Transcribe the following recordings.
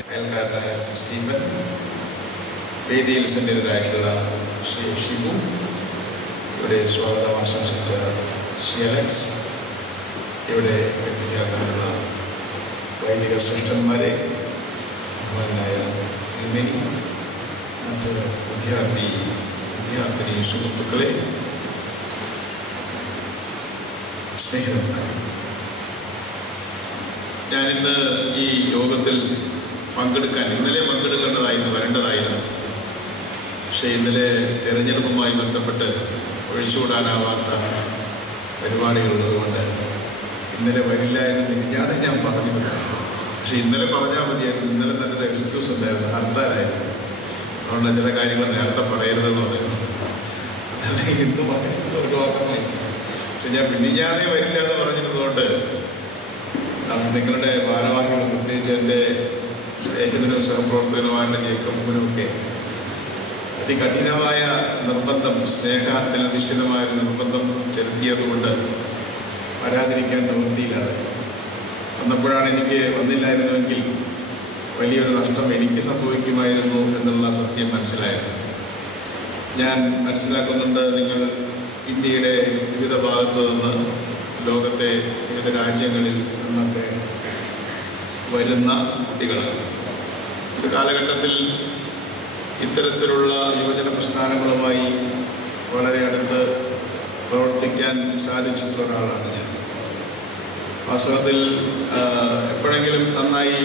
അയൽക്കാരനായ Stephen, വേദിയിൽ സന്നിഹിതരായിട്ടുള്ള ശ്രീ ഷിബു, ഇവിടെ സ്വാഗതം ആശംസിച്ച ശ്രീ അലക്സ്, ഇവിടെ എത്തിച്ചേർന്നിട്ടുള്ള വൈദിക ശ്രേഷ്ഠന്മാരെ, ബഹുമാനായ തിരുമേനി, മറ്റ് വിദ്യാർത്ഥിനി സുഹൃത്തുക്കളെ, സ്നേഹിതന്മാരെ, ഞാനിന്ന് ഈ യോഗത്തിൽ ഇന്നലെ പങ്കെടുക്കേണ്ടതായിരുന്നു, വരേണ്ടതായിരുന്നു. പക്ഷേ ഇന്നലെ തിരഞ്ഞെടുപ്പുമായി ബന്ധപ്പെട്ട് ഒഴിച്ചുകൂടാനാവാത്ത പരിപാടികളുള്ളതുകൊണ്ട് ഇന്നലെ വരില്ല എന്ന് മിനിഞ്ഞാതെ ഞാൻ പറഞ്ഞു. പക്ഷെ ഇന്നലെ പറഞ്ഞാൽ മതിയായിരുന്നു. ഇന്നലെ തന്നെ ഒരു എക്സ്ക്യൂസ് ഉണ്ടായിരുന്നു, ഹർത്താലായിരുന്നു. അതുകൊണ്ട് ചില കാര്യങ്ങൾ നേരത്തെ പറയരുതെന്ന് പറയുന്നു. അല്ലെങ്കിൽ ഇന്ന് പറയുന്നത് ഒഴിവാക്കണമായി. പക്ഷെ ഞാൻ മിനിഞ്ഞാതെ വരില്ല എന്ന് പറഞ്ഞിരുന്നതുകൊണ്ട് നിങ്ങളുടെ ഭാരവാഹികളും പ്രത്യേകിച്ച് എൻ്റെ സ്നേഹിതനും സഹപ്രവർത്തകനുമായ ജേക്കബിനുമൊക്കെ അതികഠിനമായ നിർബന്ധം, സ്നേഹത്തിൽ അധിഷ്ഠിതമായ നിർബന്ധം ചെലുത്തിയതുകൊണ്ട് വരാതിരിക്കാൻ നിവൃത്തിയില്ലാതെ വന്നപ്പോഴാണ് എനിക്ക് വന്നില്ലായിരുന്നുവെങ്കിൽ വലിയൊരു നഷ്ടം എനിക്ക് സംഭവിക്കുമായിരുന്നു എന്നുള്ള സത്യം മനസ്സിലായത്. ഞാൻ മനസ്സിലാക്കുന്നുണ്ട്, നിങ്ങൾ ഇന്ത്യയുടെ വിവിധ ഭാഗത്തു നിന്ന്, ലോകത്തെ വിവിധ രാജ്യങ്ങളിൽ നിന്നൊക്കെ വരുന്ന കുട്ടികളാണ്. ഒരു കാലഘട്ടത്തിൽ ഇത്തരത്തിലുള്ള യുവജന പ്രസ്ഥാനങ്ങളുമായി വളരെ അടുത്ത് പ്രവർത്തിക്കാൻ സാധിച്ചിട്ടുള്ള ഒരാളാണ് ഞാൻ. വാസ്തവത്തിൽ എപ്പോഴെങ്കിലും നന്നായി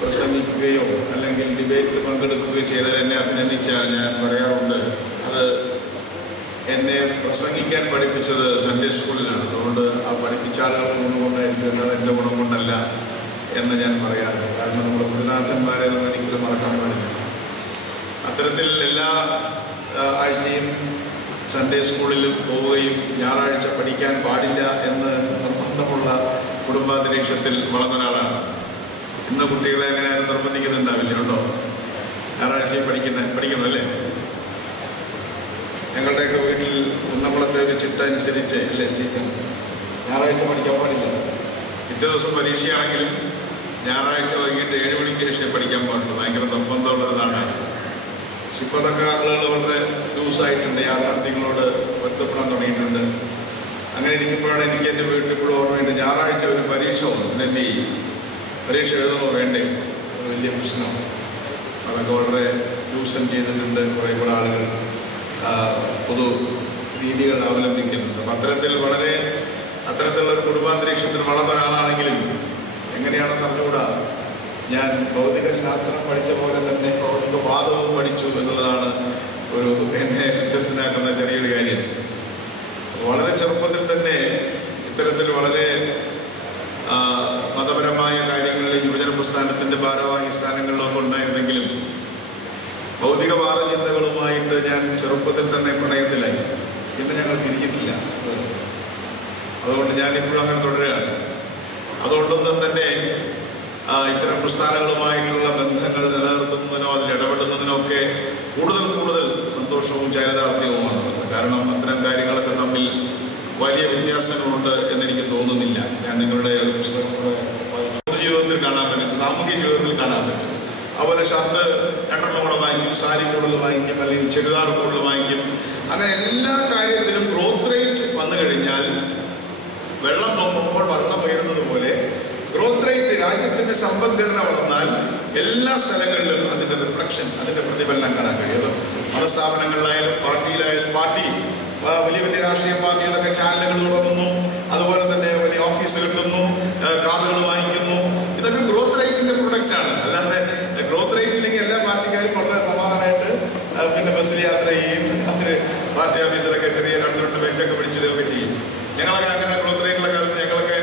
പ്രസംഗിക്കുകയോ അല്ലെങ്കിൽ ഡിബേറ്റിൽ പങ്കെടുക്കുകയോ ചെയ്താൽ എന്നെ അഭിനന്ദിച്ചാൽ ഞാൻ പറയാറുണ്ട്, അത് എന്നെ പ്രസംഗിക്കാൻ പഠിപ്പിച്ചത് സൺഡേ സ്കൂളിലാണ്. അതുകൊണ്ട് ആ പഠിപ്പിച്ച ആളുകളുടെ ഗുണം കൊണ്ടായിരിക്കും, അത് എൻ്റെ ഗുണം കൊണ്ടല്ല എന്ന് ഞാൻ പറയാറുണ്ട്. കാരണം നമ്മുടെ ഗുരുനാഥന്മാരെ നമ്മൾ ഒരിക്കലും മറക്കാൻ പാടില്ല. അത്തരത്തിൽ എല്ലാ ആഴ്ചയും സൺഡേ സ്കൂളിൽ പോവുകയും ഞായറാഴ്ച പഠിക്കാൻ പാടില്ല എന്ന് നിർബന്ധമുള്ള കുടുംബാന്തരീക്ഷത്തിൽ വളർന്ന ഒരാളാണ്. ഇന്ന് കുട്ടികളെ അങ്ങനെ ആരും നിർബന്ധിക്കുന്നുണ്ടാവില്ല, ഉണ്ടോ? ഞായറാഴ്ചയും പഠിക്കണമല്ലേ? ഞങ്ങളുടെയൊക്കെ വീട്ടിൽ കുന്നംകുളത്തെ ഒരു ചിട്ട അനുസരിച്ച് അല്ലേ സ്റ്റീഫൻ, ഞായറാഴ്ച പഠിക്കാൻ പാടില്ല. പിറ്റേ ദിവസം പരീക്ഷയാണെങ്കിലും ഞായറാഴ്ച വൈകിട്ട് 7 മണിക്ക് ശേഷം പഠിക്കാൻ പാടുള്ളൂ. ഭയങ്കര നിർബന്ധമുള്ളതാണ്. പക്ഷെ ഇപ്പോൾ അതൊക്കെ ആളുകൾ വളരെ ലൂസായിട്ടുണ്ട്, യാഥാർത്ഥ്യങ്ങളോട് പൊരുത്തപ്പെടാൻ തുടങ്ങിയിട്ടുണ്ട്. അങ്ങനെ ഇരിക്കുമ്പോഴാണ് എനിക്ക് എൻ്റെ വീട്ടിൽ ഇപ്പോഴും ഓർമ്മയുണ്ട്, ഞായറാഴ്ച ഒരു പരീക്ഷ വന്നു. എന്ത് ചെയ്യും? പരീക്ഷ എഴുതണോ വേണ്ടേ? ഒരു വലിയ പ്രശ്നമാണ്. അതൊക്കെ വളരെ ലൂസൻ ചെയ്തിട്ടുണ്ട്. കുറേ കൂടെ ആളുകൾ പൊതു രീതികൾ അവലംബിക്കുന്നുണ്ട്. അപ്പം അത്തരത്തിലുള്ള ഒരു കുടുംബാന്തരീക്ഷത്തിൽ വളർന്ന ഒരാളാണെങ്കിലും എങ്ങനെയാണെന്ന് അറിഞ്ഞുകൂടാ, ഞാൻ ഭൗതിക ശാസ്ത്രം പഠിച്ച പോലെ തന്നെ ഭൗതികവാദവും പഠിച്ചു എന്നുള്ളതാണ് എന്നെ വ്യത്യസ്തനാക്കുന്ന ചെറിയൊരു കാര്യം. വളരെ ചെറുപ്പത്തിൽ തന്നെ ഇത്തരത്തിൽ വളരെ മതപരമായ കാര്യങ്ങളിൽ യുവജന പ്രസ്ഥാനത്തിൻ്റെ ഭാരവാഹി സ്ഥാനങ്ങളിലൊക്കെ ഉണ്ടായിരുന്നെങ്കിലും ഭൗതികവാദ ചിന്തകളുമായിട്ട് ഞാൻ ചെറുപ്പത്തിൽ തന്നെ പ്രണയത്തിലായി. പിന്നെ ഞങ്ങൾ പിരിഞ്ഞിട്ടില്ല. അതുകൊണ്ട് ഞാനിപ്പോഴും അങ്ങനെ തുടരുകയാണ്. അതുകൊണ്ടൊന്നും തന്നെ ഇത്തരം പ്രസ്ഥാനങ്ങളുമായിട്ടുള്ള ബന്ധങ്ങൾ നിലനിർത്തുന്നതിനോ അതിൽ ഇടപെടുന്നതിനോ ഒക്കെ കൂടുതൽ സന്തോഷവും ചാരിതാർത്ഥ്യവുമാണ്. കാരണം അത്തരം കാര്യങ്ങളൊക്കെ തമ്മിൽ വലിയ വ്യത്യാസങ്ങളുണ്ട് എന്നെനിക്ക് തോന്നുന്നില്ല. ഞാൻ നിങ്ങളുടെ ജീവിതത്തിൽ കാണാൻ പറ്റും, സാമൂഹിക ജീവിതത്തിൽ കാണാൻ പറ്റും. അതുപോലെ ഷർട്ട് 2 കൂടെ വാങ്ങിക്കും, സാരി കൂടുതൽ വാങ്ങിക്കും, അല്ലെങ്കിൽ ചുരിദാർ കൂടുതൽ വാങ്ങിക്കും. അങ്ങനെ എല്ലാ കാര്യത്തിലും ഗ്രോത്ത് റേറ്റ് വന്നു കഴിഞ്ഞാൽ വെള്ളം നോക്കുമ്പോൾ വെള്ളം ഉയരുന്നത് പോലെ ഗ്രോത്ത് റേറ്റ്, രാജ്യത്തിന്റെ സമ്പദ്ഘടന വളർന്നാൽ എല്ലാ സ്ഥലങ്ങളിലും അതിന്റെ റിഫ്ലക്ഷൻ, അതിന്റെ പ്രതിഫലനം കാണാൻ കഴിയും. മതസ്ഥാപനങ്ങളിലായാലും പാർട്ടിയിലായാലും, വലിയ വലിയ രാഷ്ട്രീയ പാർട്ടികളൊക്കെ ചാനലുകൾ തുടങ്ങുന്നു, അതുപോലെ തന്നെ വലിയ ഓഫീസ് കിട്ടുന്നു, കാറുകൾ വാങ്ങിക്കുന്നു. ഇതൊക്കെ ഗ്രോത്ത് റേറ്റിന്റെ പ്രൊഡക്റ്റാണ്. അല്ലാതെ ഗ്രോത്ത് റേറ്റ് ഇല്ലെങ്കിൽ എല്ലാ പാർട്ടിക്കാരും വളരെ സമാധാനമായിട്ട് പിന്നെ ബസ്സിൽ യാത്ര ചെയ്യും, അതിന് പാർട്ടി ഓഫീസിലൊക്കെ ചെറിയ 2 ബെഞ്ചൊക്കെ പിടിച്ചിടുകയൊക്കെ ചെയ്യും. ഞങ്ങളൊക്കെ അങ്ങനെ ഗ്രോത്ത് റേറ്റിലെ കാലത്ത് ഞങ്ങളൊക്കെ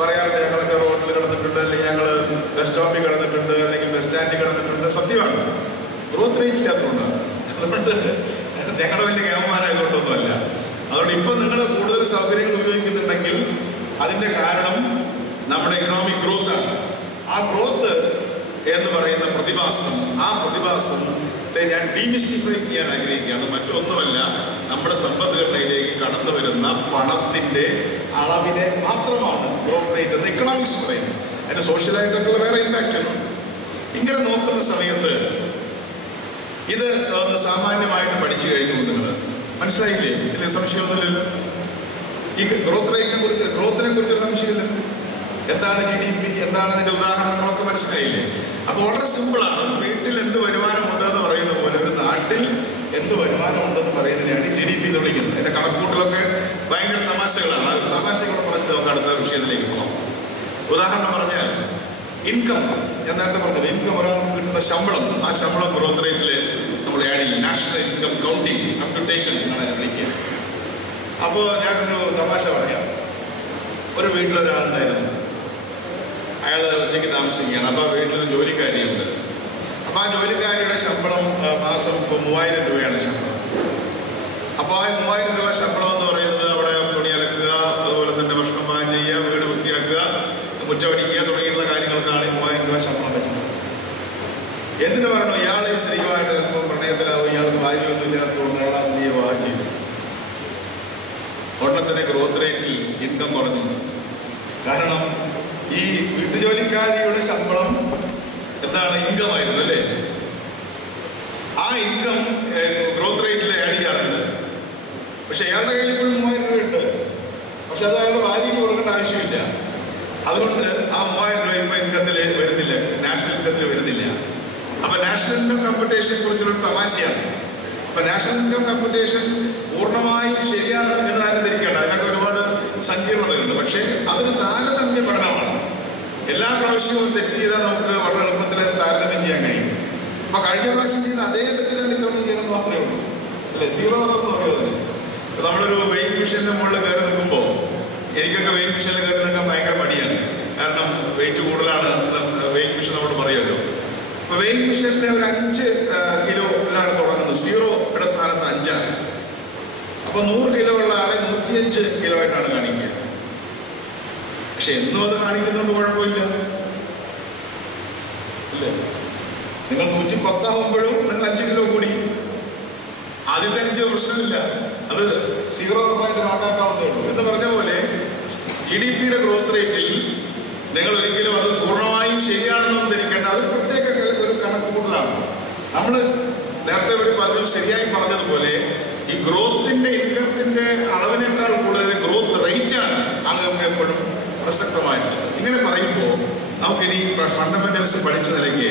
പറയാറുണ്ട്, ഞങ്ങളൊക്കെ റോഡിൽ കിടന്നിട്ടുണ്ട്, അല്ലെങ്കിൽ ഞങ്ങൾ ബസ് സ്റ്റോപ്പിൽ കിടന്നിട്ടുണ്ട്, അല്ലെങ്കിൽ ബസ് സ്റ്റാൻഡിൽ കിടന്നിട്ടുണ്ട്. സത്യമാണ്, ഗ്രോത്ത് റേറ്റ് ഇല്ലാത്തതുകൊണ്ടാണ്. അതുകൊണ്ട് ഞങ്ങളുടെ വലിയ കേമന്മാരായതുകൊണ്ടൊന്നുമല്ല. അതുകൊണ്ട് ഇപ്പം നിങ്ങൾ കൂടുതൽ സൗകര്യങ്ങൾ ഉപയോഗിക്കുന്നുണ്ടെങ്കിൽ അതിൻ്റെ കാരണം നമ്മുടെ ഇക്കണോമിക് ഗ്രോത്താണ്. ആ ഗ്രോത്ത് എന്ന് പറയുന്ന പ്രതിഭാസം, ആ പ്രതിഭാസത്തെ ഞാൻ ഡീമിസ്റ്റിഫൈ ചെയ്യാൻ ആഗ്രഹിക്കുകയാണ്. മറ്റൊന്നുമല്ല, നമ്മുടെ സമ്പദ്ഘടനയിലേക്ക് കടന്നു വരുന്ന പണത്തിൻ്റെ അളവിനെ മാത്രമാണ് ഗ്രോത്ത് റേറ്റ് എന്ന് ഇക്കണോമിക്സ് പറയുന്നത്. അതിന് സോഷ്യലായിട്ടൊക്കെ വേറെ ഇമ്പാക്റ്റ് ഉണ്ട്. ഇങ്ങനെ നോക്കുന്ന സമയത്ത് ഇത് സാമാന്യമായിട്ട് പഠിച്ചു കഴിഞ്ഞു നിങ്ങൾ മനസ്സിലായില്ലേ? ഇതിൽ സംശയമൊന്നുമില്ലല്ലോ. ഈ ഗ്രോത്തിനെ കുറിച്ച് സംശയമില്ല. എന്താണ് GDP, എന്താണ് അതിന്റെ ഉദാഹരണങ്ങളൊക്കെ മനസ്സിലായില്ലേ? അപ്പൊ വളരെ സിമ്പിളാണ്. വീട്ടിൽ എന്ത് വരുമാനം ഉണ്ടെന്ന് പറയുന്ന പോലെ ഒരു നാട്ടിൽ എന്ത് വരുമാനം ഉണ്ടെന്ന് പറയുന്നതിനാണ് GDP എന്ന് വിളിക്കുന്നത്. അതിന്റെ കണക്കൂട്ടലൊക്കെ ഭയങ്കര തമാശകളാണ്. അത് തമാശകളെ പറഞ്ഞ് നമുക്ക് അടുത്ത വിഷയത്തിലേക്ക് പോകാം. ഉദാഹരണം പറഞ്ഞാൽ ഇൻകം, ഞാൻ നേരത്തെ പറഞ്ഞത് ഇൻകം, ഒരാൾക്ക് കിട്ടുന്ന ശമ്പളം, ആ ശമ്പളം ഗ്രോത്ത് റേറ്റിൽ നമ്മൾ ആഡ് ചെയ്യും. നാഷണൽ ഇൻകം കൗണ്ടിങ് കമ്പ്യൂട്ടേഷൻ എന്നാണ് വിളിക്കുക. അപ്പോൾ ഞാനൊരു തമാശ പറയാം. ഒരു വീട്ടിലൊരാളുണ്ടായിരുന്നു, അയാൾ ഒറ്റയ്ക്ക് താമസിക്കുകയാണ്. അപ്പോൾ ആ വീട്ടിലൊരു ജോലിക്കാരിയുണ്ട്. അപ്പോൾ ആ ജോലിക്കാരിയുടെ ശമ്പളം മാസം ഇപ്പോൾ 3000 രൂപയാണ് ശമ്പളം. അപ്പോൾ ആ 3000 രൂപ ശമ്പളം എന്ന് പറയുന്നത് അവിടെ തുണി അലക്കുക, അതുപോലെ തന്നെ ഭക്ഷണം പാകം ചെയ്യുക, വീട് വൃത്തിയാക്കുക, മുറ്റമടിക്കുക തുടങ്ങിയുള്ള കാര്യങ്ങൾക്കാണ് 3000 രൂപ ശമ്പളം വെച്ചത്. എന്തിനു പറഞ്ഞു? ഇയാൾ ഈ സ്ത്രീയുമായിട്ട് ഇപ്പോൾ പ്രണയത്തിലാവും, ഇയാൾക്ക് ഭാര്യമൊന്നുമില്ലാത്തതുകൊണ്ട് അയാൾ ആ സ്ത്രീയെ വിവാഹം ചെയ്തു. ഉടനെ തന്നെ ഗ്രോത്ത് റേറ്റിൽ ഇൻകം കുറഞ്ഞു. കാരണം ഈ വീട്ടുജോലിക്കാരിയുടെ ശമ്പളം എന്താണ്? ഇൻകം ആയിരുന്നു അല്ലേ? ആ ഇൻകം ഗ്രോത്ത് റേറ്റിൽ ആഡ് ചെയ്യാറുണ്ട്. പക്ഷെ അയാളുടെ കയ്യിൽ ഇപ്പോഴും 3000 രൂപ ഉണ്ട്. പക്ഷെ അത് അയാൾ ഭാര്യയ്ക്ക് കൊടുക്കേണ്ട ആവശ്യമില്ല. അതുകൊണ്ട് ആ 3000 രൂപ ഇപ്പൊ ഇൻകത്തിൽ വരുന്നില്ല, നാഷണൽ ഇൻകത്തിൽ വരുന്നില്ല. അപ്പൊ നാഷണൽ ഇൻകം കമ്പ്യൂട്ടേഷനെ കുറിച്ചുള്ളൊരു തമാശയാണ്. അപ്പൊ നാഷണൽ ഇൻകം കമ്പ്യൂട്ടേഷൻ പൂർണ്ണമായും ശരിയാണ് എന്ന് ആരും ധരിക്കേണ്ട. അതിനൊക്കെ ഒരുപാട് സങ്കീർണതകളുണ്ട്. പക്ഷേ അതൊരു താരതമ്യ പഠനമാണ്. എല്ലാ പ്രാവശ്യവും തെറ്റ് ചെയ്താൽ നമുക്ക് വളരെ എളുപ്പത്തിൽ താരതമ്യം ചെയ്യാൻ കഴിയും. അപ്പൊ കഴിഞ്ഞ പ്രാവശ്യം ചെയ്ത് അതേ തെറ്റ് തന്നെ ഇത്തവണ ചെയ്യണമെന്ന് മാത്രമേ ഉള്ളൂ അല്ലെ? സീറോ അതൊന്നും അറിയാതെ നമ്മളൊരു വെയിറ്റ് മെഷീൻ്റെ മുകളിൽ കയറി നിൽക്കുമ്പോൾ, എനിക്കൊക്കെ വെയിറ്റ് മെഷീനിൽ കയറി നിൽക്കാൻ ഭയങ്കര മടിയാണ്. കാരണം വെയിറ്റ് കൂടുതലാണ് വെയിറ്റ് മെഷീൻ നമ്മളോട് പറയുമല്ലോ. അപ്പൊ വെയിറ്റ് മെഷീനിലെ ഒരു 5 കിലോയിലാണ് തുടങ്ങുന്നത്. 0യുടെ സ്ഥാനത്ത് 5ആണ്. അപ്പൊ 100 കിലോ ഉള്ള ആളെ 105 കിലോ ആയിട്ടാണ് കാണിക്കുക. പക്ഷെ എന്നും അത് കാണിക്കുന്നതുകൊണ്ട് കുഴപ്പമില്ല അല്ലേ? നിങ്ങൾ 110 ആകുമ്പോഴും നിങ്ങൾ 5 കിലോ കൂടി. ആദ്യത്തെ 5 പ്രശ്നമില്ല, അത് 0 കണക്കാക്കാവുന്നേ ഉള്ളൂ. എന്ന് പറഞ്ഞ പോലെ GDPയുടെ ഗ്രോത്ത് റേറ്റിൽ നിങ്ങൾ ഒരിക്കലും അത് പൂർണ്ണമായും ശരിയാണെന്നൊന്നും ധരിക്കേണ്ട. അത് പ്രത്യേക ഒരു കണക്കുകൂട്ടലാണ്. നമ്മൾ നേരത്തെ ഒരു പലരും ശരിയായി പറഞ്ഞതുപോലെ ഈ ഗ്രോത്തിന്റെ ഇൻകത്തിന്റെ അളവിനേക്കാൾ കൂടുതൽ ഗ്രോത്ത് റേറ്റാണ് അങ്ങനെ എപ്പോഴും പ്രസക്തമായിട്ടുള്ളത്. ഇങ്ങനെ പറയുമ്പോൾ നമുക്കിനി ഫണ്ടമെന്റൽസ് പഠിച്ച നിലയ്ക്ക്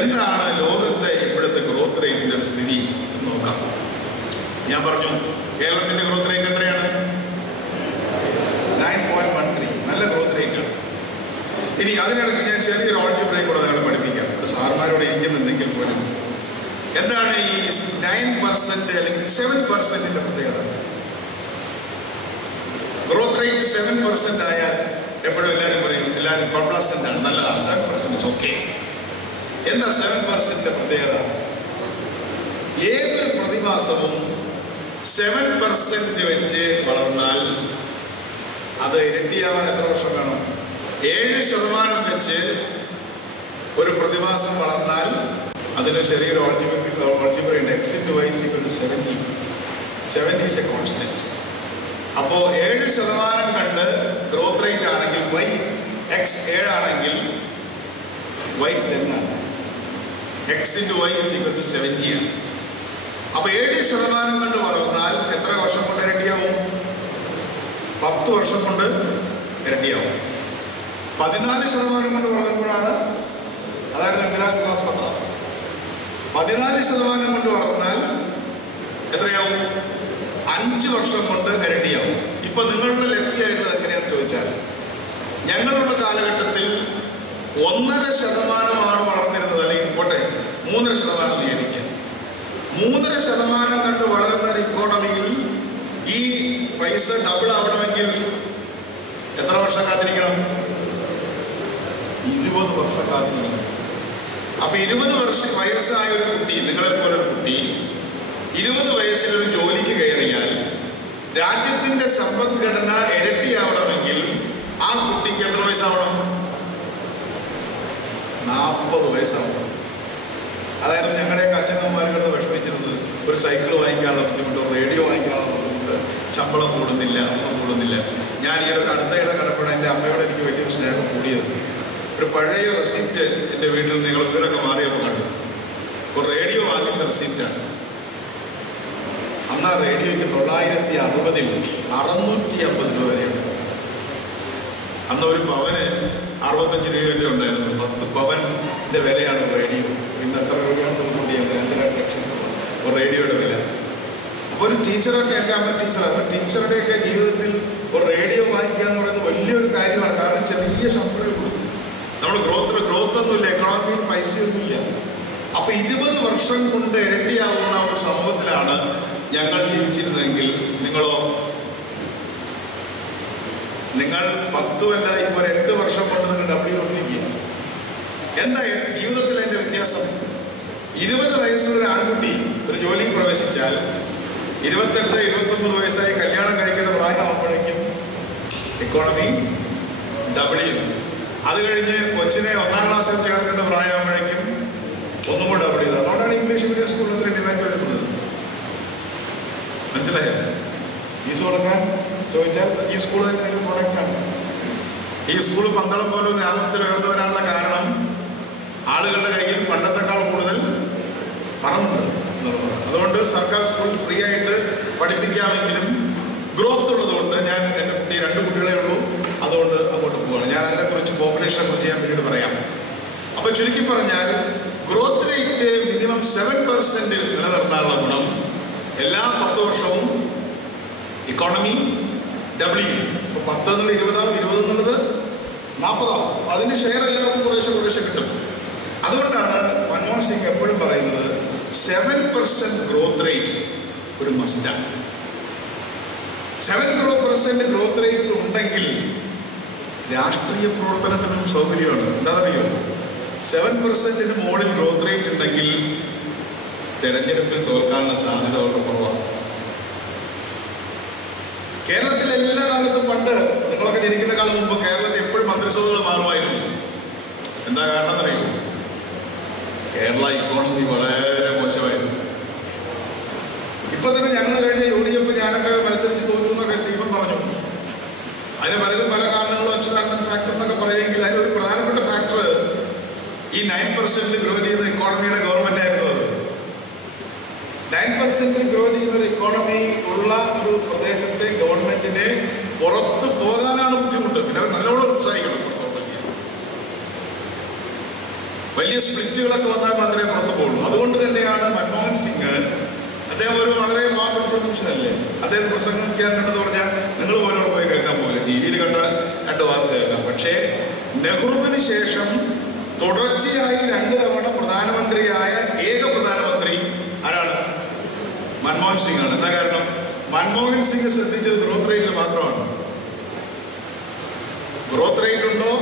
എന്താണ് ലോകത്തെ ഇപ്പോഴത്തെ ഗ്രോത്ത് റേറ്റിന്റെ ഒരു സ്ഥിതി എന്ന് നോക്കാം. ഞാൻ പറഞ്ഞു കേരളത്തിന്റെ ഗ്രോത്ത് റേറ്റ് എത്രയാണ്? 9.13. നല്ല ഗ്രോത്ത് റേറ്റാണ്. ഇനി അതിനിടയ്ക്ക് ഞാൻ ചെറിയൊരു ഓൾജിബ്രയും കൂടെ നിങ്ങളെ പഠിപ്പിക്കാം. സാറുമാരോട് ഇരിക്കുന്നുണ്ടെങ്കിൽ പോലും എന്താണ് ഈ 9% അല്ലെങ്കിൽ 7%ന്റെ പ്രത്യേകത? ഗ്രോത്ത് റേറ്റ് 7% ആയാൽ എപ്പോഴും എല്ലാവരും പറയും എല്ലാവരും കോംപ്ലസന്റ് ആണ്, നല്ലതാണ്. 7% ഓക്കെ. എന്താ 7%ന്റെ പ്രത്യേകത? ഏതൊരു പ്രതിഭാസവും 7% വെച്ച് വളർന്നാൽ അത് ഇരട്ടിയാവാൻ എത്ര വർഷം വേണം? 7% വെച്ച് ഒരു പ്രതിഭാസം വളർന്നാൽ അതിന് ചെറിയൊരു ഓൾജിബ്രയുണ്ട്. X into Y is equal to 70. 70 is a constant. അപ്പോൾ 7% കണ്ട് ഗ്രോത്ത് റേറ്റ് ആണെങ്കിൽ X 7 ആണെങ്കിൽ Y 10 ആണ്. X into Y is equal to 70 ആണ്. അപ്പൊ 7% കണ്ട് വളർന്നാൽ എത്ര വർഷം കൊണ്ട് ഇരട്ടിയാവും? 10 വർഷം കൊണ്ട് ഇരട്ടിയാവും. 14% കൊണ്ട് വളരുമ്പോഴാണ്, അതായത് 2ാം ക്ലാസ് 14% കൊണ്ട് വളർന്നാൽ എത്രയാവും? 5 വർഷം കൊണ്ട് ഇരട്ടിയാവും. ഇപ്പൊ നിങ്ങളുടെ ലക്കിയായിട്ടുള്ളത് എങ്ങനെയാണെന്ന് ചോദിച്ചാൽ, ഞങ്ങളുടെ കാലഘട്ടത്തിൽ 1.5% വളർന്നിരുന്നത്, അല്ലെങ്കിൽ പോട്ടെ 3.5% വിചാരിക്കുക. 3.5% കണ്ട് വളരുന്ന ഒരു ഇക്കോണമിയിൽ ഈ പൈസ ഡബിൾ ആവണമെങ്കിൽ എത്ര വർഷം കാത്തിരിക്കണം? 20 വർഷം കാത്തിരിക്കണം. അപ്പൊ 20 വയസ്സായ ഒരു കുട്ടി, നിങ്ങളെപ്പോലെ ഒരു കുട്ടി 20 വയസ്സിലൊരു ജോലിക്ക് കയറിയാൽ രാജ്യത്തിന്റെ സമ്പദ്ഘടന ഇരട്ടിയാവണമെങ്കിൽ ആ കുട്ടിക്ക് എത്ര വയസ്സാവണം? 40 വയസ്സാവണം. അതായത് ഞങ്ങളുടെയൊക്കെ അച്ഛനമ്മമാരുകൾ വിഷമിച്ചിരുന്നത് ഒരു സൈക്കിൾ വാങ്ങിക്കാനുള്ള ബുദ്ധിമുട്ട്, റേഡിയോ വാങ്ങിക്കാനുള്ള ബുദ്ധിമുട്ട്, ശമ്പളം കൂടുന്നില്ല, ഒന്നും കൂടുന്നില്ല. ഞാൻ ഈ അടുത്ത ഇട കണ്ടപ്പോഴാണ് എൻ്റെ അമ്മയോട് എനിക്ക് വലിയൊരു സ്നേഹം കൂടിയത്. ഒരു പഴയ റെസിപ്റ്റ് എൻ്റെ വീട്ടിൽ നിങ്ങൾ വീടൊക്കെ മാറിയപ്പോൾ കണ്ടു. ഒരു റേഡിയോ വാങ്ങിച്ച റെസിപ്റ്റാണ്. അന്ന് ആ റേഡിയോയ്ക്ക് 960 650 രൂപ വരെയുണ്ട്. അന്ന് ഒരു പവന് 65 രൂപയൊക്കെ ഉണ്ടായിരുന്നു. 10 പവൻ്റെ വിലയാണ് റേഡിയോ. ഇന്ന് എത്ര രൂപയാണെന്ന് കൂടിയാണ് 2 ലക്ഷം ഒരു റേഡിയോയുടെ വില. അപ്പോൾ ഒരു ടീച്ചറൊക്കെ ടീച്ചറുടെയൊക്കെ ജീവിതത്തിൽ ഒരു റേഡിയോ വാങ്ങിക്കുക എന്ന് പറയുന്നത് വലിയൊരു കാര്യമാണ്. കാരണം ചെറിയ ശമ്പളമേ ഉള്ളൂ. നമ്മൾ ഗ്രോത്ത് ഒന്നുമില്ല, എക്കണോമിയിൽ പൈസയൊന്നുമില്ല. അപ്പൊ 20 വർഷം കൊണ്ട് ഇരട്ടിയാവുന്ന ഒരു സമൂഹത്തിലാണ് ഞങ്ങൾ ജീവിച്ചിരുന്നതെങ്കിൽ നിങ്ങൾ 10 അല്ല ഇപ്പോൾ 8 വർഷം കൊണ്ട് നിങ്ങൾ ഡബ്ല്യൂകൊണ്ടിരിക്കുക. എന്താ ജീവിതത്തിൽ അതിന്റെ വ്യത്യാസം? 20 വയസ്സുള്ള ഒരു ആൺകുട്ടി ഒരു ജോലിയിൽ പ്രവേശിച്ചാൽ 28, 29 വയസ്സായി കല്യാണം കഴിക്കുന്ന പ്രായമാകുമ്പോഴേക്കും ഇക്കോണമി ഡബിൾ ചെയ്യും. അത് കഴിഞ്ഞ് കൊച്ചിനെ 1ാം ക്ലാസ്സിൽ ചേർക്കുന്ന പ്രായമാകുമ്പോഴേക്കും ഒന്നും കൂടെ ഡബിൾ ചെയ്തു. അതുകൊണ്ടാണ് ഇംഗ്ലീഷ് മീഡിയം സ്കൂളിൽ ഇത്ര ഡിമാൻഡ് വരുന്നത്. മനസ്സിലായോ? ഫീസ് കൊടുക്കാൻ ചോദിച്ചാൽ ഈ സ്കൂൾ തന്നെ ഒരു പ്രൊഡക്റ്റാണ്. ഈ സ്കൂൾ പന്തളം പോലെ ഒരു ഗ്രാമത്തിൽ ഉയർന്നു വരാനുള്ള കാരണം ആളുകളുടെ കയ്യിൽ പണ്ടത്തെക്കാൾ കൂടുതൽ പണമുണ്ട് എന്നുള്ളതാണ്. അതുകൊണ്ട് സർക്കാർ സ്കൂളിൽ ഫ്രീ ആയിട്ട് പഠിപ്പിക്കാമെങ്കിലും ഗ്രോത്ത് ഉള്ളതുകൊണ്ട് ഞാൻ എൻ്റെ കുട്ടി 2 കുട്ടികളെ ഉള്ളൂ, അതുകൊണ്ട് അങ്ങോട്ട് പോവുകയാണ്. ഞാൻ അതിനെക്കുറിച്ച് പോപ്പുലേഷനെ കുറിച്ച് ഞാൻ പിന്നീട് പറയാം. അപ്പൊ ചുരുക്കി പറഞ്ഞാൽ ഗ്രോത്ത് റേറ്റ് മിനിമം 7% നിലനിർത്താനുള്ള ഗുണം എല്ലാ 10 വർഷവും ഇക്കോണമി ഡബിൾ ചെയ്യും. 10 എന്നുള്ളത് 20 ആവും, 20 എന്നുള്ളത് 40 ആവും. അതിന്റെ ഷെയർ എല്ലാവർക്കും കുറേശ്ശെ കിട്ടും. അതുകൊണ്ടാണ് മൻമോഹൻ സിംഗ് എപ്പോഴും പറയുന്നത് 7% ഗ്രോത്ത് റേറ്റ് ഒരു മസ്റ്റാണ്. 7% ഗ്രോത്ത് റേറ്റ് ഉണ്ടെങ്കിൽ രാഷ്ട്രീയ പ്രവർത്തനത്തിനും സൗകര്യമാണ്. എന്താ അറിയോ? 7% മുകളിൽ ഗ്രോത്ത് റേറ്റ് ഉണ്ടെങ്കിൽ തെരഞ്ഞെടുപ്പിൽ തോൽക്കാനുള്ള സാധ്യത വളരെ കുറവാണ്. കേരളത്തിൽ എല്ലാ കാലത്തും പണ്ട് നിങ്ങളൊക്കെ ജനിക്കുന്ന കാലം മുമ്പ് കേരളത്തിൽ എപ്പോഴും മന്ത്രിസഭകൾ മാറുമായിരുന്നു. എന്താ കാരണം എന്നറിയോ? കേരള ഇക്കോണമി വളരെ മോശമായിരുന്നു. ഇപ്പൊ തന്നെ ഞങ്ങൾ കഴിഞ്ഞ UDF ഞാനൊക്കെ മത്സരിച്ച് തോറ്റു എന്നൊക്കെ സ്റ്റീഫൻ പറഞ്ഞു. അതിന് പലരും പല കാരണങ്ങളും അച്യുതാനന്ദൻ ഫാക്ടർ എന്നൊക്കെ പറയുമെങ്കിൽ അതിലൊരു പ്രധാനപ്പെട്ട ഫാക്ടർ ഈ 9% ഗ്രോ ചെയ്ത ഇക്കോണമിയുടെ ഗവൺമെന്റ് ആയിരുന്നു. അത് 9% ഗ്രോ ചെയ്യുന്ന ഒരു ഇക്കോണമി ഉള്ള ഒരു പ്രദേശത്തെ ഗവൺമെന്റിന് പുറത്ത് പോകാനാണ് ബുദ്ധിമുട്ട്. പിന്നെ അവർ നല്ലോണം ഉത്സാഹിക്കണം. വലിയ സ്പ്ലിറ്റുകളൊക്കെ വന്നാൽ മാത്രമേ പുറത്ത് പോകുള്ളൂ. അതുകൊണ്ട് തന്നെയാണ് മൻമോഹൻ സിംഗ്, അദ്ദേഹം ഒരു വളരെ പാവപ്പെട്ട മനുഷ്യനല്ലേ, അദ്ദേഹം പ്രസംഗിക്കാനുണ്ടെന്ന് പറഞ്ഞാൽ നിങ്ങൾ പോലും പോയി കേൾക്കാൻ പോകില്ല. TV-യിൽ കണ്ട 2 വാക്ക് കേൾക്കാം. പക്ഷേ നെഹ്റുവിന് ശേഷം തുടർച്ചയായി 2 തവണ പ്രധാനമന്ത്രിയായ ഏക പ്രധാനമന്ത്രി ആരാണ്? മൻമോഹൻ സിംഗ് ആണ്. എന്താ കാരണം? മൻമോഹൻ സിംഗ് ശ്രദ്ധിച്ചത് ഗ്രോത്ത് റേറ്റിൽ മാത്രമാണ്. ഗ്രോത്ത് റേറ്റ് ഉണ്ടോ,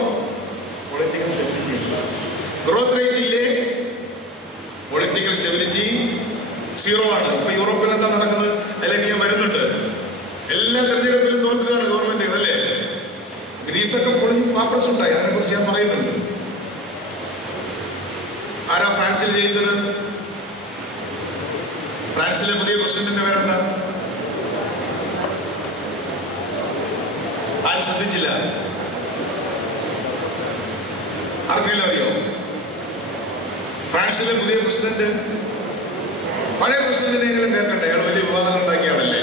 പൊളിറ്റിക്കൽ സ്റ്റെബിലിറ്റി ഇല്ല. ഗ്രോത്ത് റേറ്റ് ഇല്ലേ, പൊളിറ്റിക്കൽ സ്റ്റെബിലിറ്റി 0 ആണ്. ഇപ്പൊ യൂറോപ്പിൽ എന്താ നടക്കുന്നത്? അല്ലെങ്കിൽ വരുന്നുണ്ട്, എല്ലാ തെരഞ്ഞെടുപ്പിലും തോൽക്കുകയാണ് ഗവൺമെന്റ്, അല്ലേ? ഗ്രീസൊക്കെ പൊളിഞ്ഞ് പാപ്പർസ് ഉണ്ടായി. അതിനെക്കുറിച്ച് ഞാൻ പറയുന്നുണ്ട്. ആരാ ഫ്രാൻസിൽ ജയിച്ചത്? ഫ്രാൻസിലെ പുതിയ പ്രസിഡന്റിന്റെ പേരെന്താ? ആരും ശ്രദ്ധിച്ചില്ല. ആർക്കെങ്കിലും അറിയോ? ഫ്രാൻസിലെ പുതിയ പ്രസിഡന്റ്, പഴയ പ്രസിഡന്റിനെങ്കിലും കേൾക്കട്ടെ. അയാൾ വലിയ വിവാദങ്ങൾ ഉണ്ടാക്കിയ ആളല്ലേ?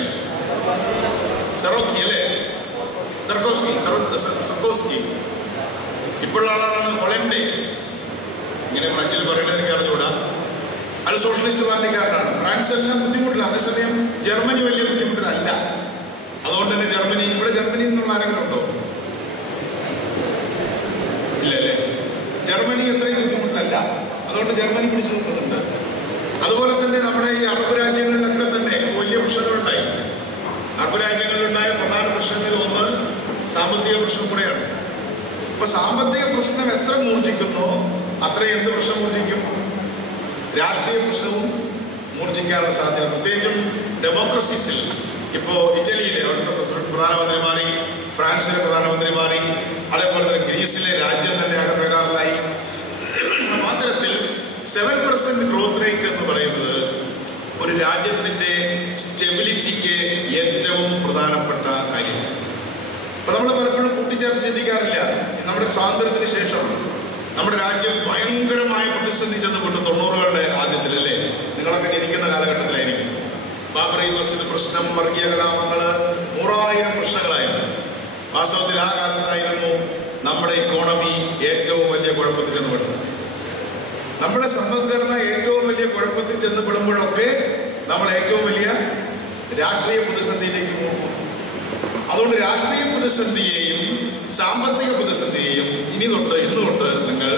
സെറോക്കി അല്ലേ? സർക്കോസ്കി. ഇപ്പോഴുള്ള ആളാണ് ഹൊളൻഡെ. ഇങ്ങനെ ഫ്രഞ്ചിൽ പറയുന്നത് എനിക്ക് അറിഞ്ഞുകൂടാ. അത് സോഷ്യലിസ്റ്റ് പാർട്ടിക്കാരനാണ്. ഫ്രാൻസ് എല്ലാം ബുദ്ധിമുട്ടില്ല. അതേസമയം ജർമ്മനി വലിയ ബുദ്ധിമുട്ടിലല്ല. അതുകൊണ്ട് തന്നെ ഇവിടെ ജർമ്മനിയിൽ നിന്നുള്ള ആരെങ്കിലും ഉണ്ടോ? ഇല്ലല്ലേ? ജർമ്മനി എത്രയും ബുദ്ധിമുട്ടിലല്ല. അതുകൊണ്ട് ജർമ്മനി പിടിച്ചു നിൽക്കുന്നുണ്ട്. അതുപോലെ തന്നെ നമ്മുടെ ഈ അറബ് രാജ്യങ്ങളിലൊക്കെ തന്നെ വലിയ പ്രശ്നങ്ങളുണ്ടായി. അറബ് രാജ്യങ്ങളിലുണ്ടായ പ്രധാന പ്രശ്നങ്ങളിൽ ഒന്ന് സാമ്പത്തിക പ്രശ്നം കൂടെയാണ്. ഇപ്പൊ സാമ്പത്തിക പ്രശ്നം എത്ര മൂർച്ഛിക്കുന്നോ അത്രയും എന്ത് പ്രശ്നം മൂർച്ഛിക്കും? രാഷ്ട്രീയ പ്രശ്നവും മൂർച്ഛിക്കാനുള്ള സാധ്യത. പ്രത്യേകിച്ചും ഡെമോക്രസീസിൽ ഇപ്പോ ഇറ്റലിയിലെ അവിടുത്തെ പ്രധാനമന്ത്രി മാറി, ഫ്രാൻസിലെ പ്രധാനമന്ത്രി മാറി, അതേപോലെ തന്നെ ഗ്രീസിലെ രാജ്യം തന്നെ അകത്തകാറിലായി. അത്തരത്തിൽ 7% ഗ്രോത്ത് റേറ്റ് എന്ന് പറയുന്നത് ഒരു രാജ്യത്തിന്റെ സ്റ്റെബിലിറ്റിക്ക് ഏറ്റവും പ്രധാനപ്പെട്ട കാര്യമാണ്. അപ്പൊ നമ്മൾ പലപ്പോഴും കൂട്ടിച്ചേർത്ത് ചിന്തിക്കാറില്ല. നമ്മുടെ സ്വാതന്ത്ര്യത്തിന് ശേഷം നമ്മുടെ രാജ്യം ഭയങ്കരമായ പ്രതിസന്ധി ചെന്നുകൊണ്ട് 90കളുടെ ആദ്യത്തിലല്ലേ, നിങ്ങളൊക്കെ ജനിക്കുന്ന കാലഘട്ടത്തിലായിരിക്കും. ബാബറി മസ്ജിദ് പ്രശ്നം, വർഗീയ കലാപങ്ങള്, 100,000 പ്രശ്നങ്ങളായിരുന്നു. വാസ്തവത്തിൽ ആ കാലത്തായിരുന്നു നമ്മുടെ ഇക്കോണമി ഏറ്റവും വലിയ കുഴപ്പത്തിൽ ചെന്നുപെട്ടത്. നമ്മുടെ സമ്പദ്ഘടന ഏറ്റവും വലിയ കുഴപ്പത്തിൽ ചെന്നുപെടുമ്പോഴൊക്കെ നമ്മൾ ഏറ്റവും വലിയ രാഷ്ട്രീയ പ്രതിസന്ധിയിലേക്ക് പോകും. അതുകൊണ്ട് രാഷ്ട്രീയ പ്രതിസന്ധിയെയും സാമ്പത്തിക പ്രതിസന്ധിയെയും ഇന്ന് തൊട്ട് നിങ്ങൾ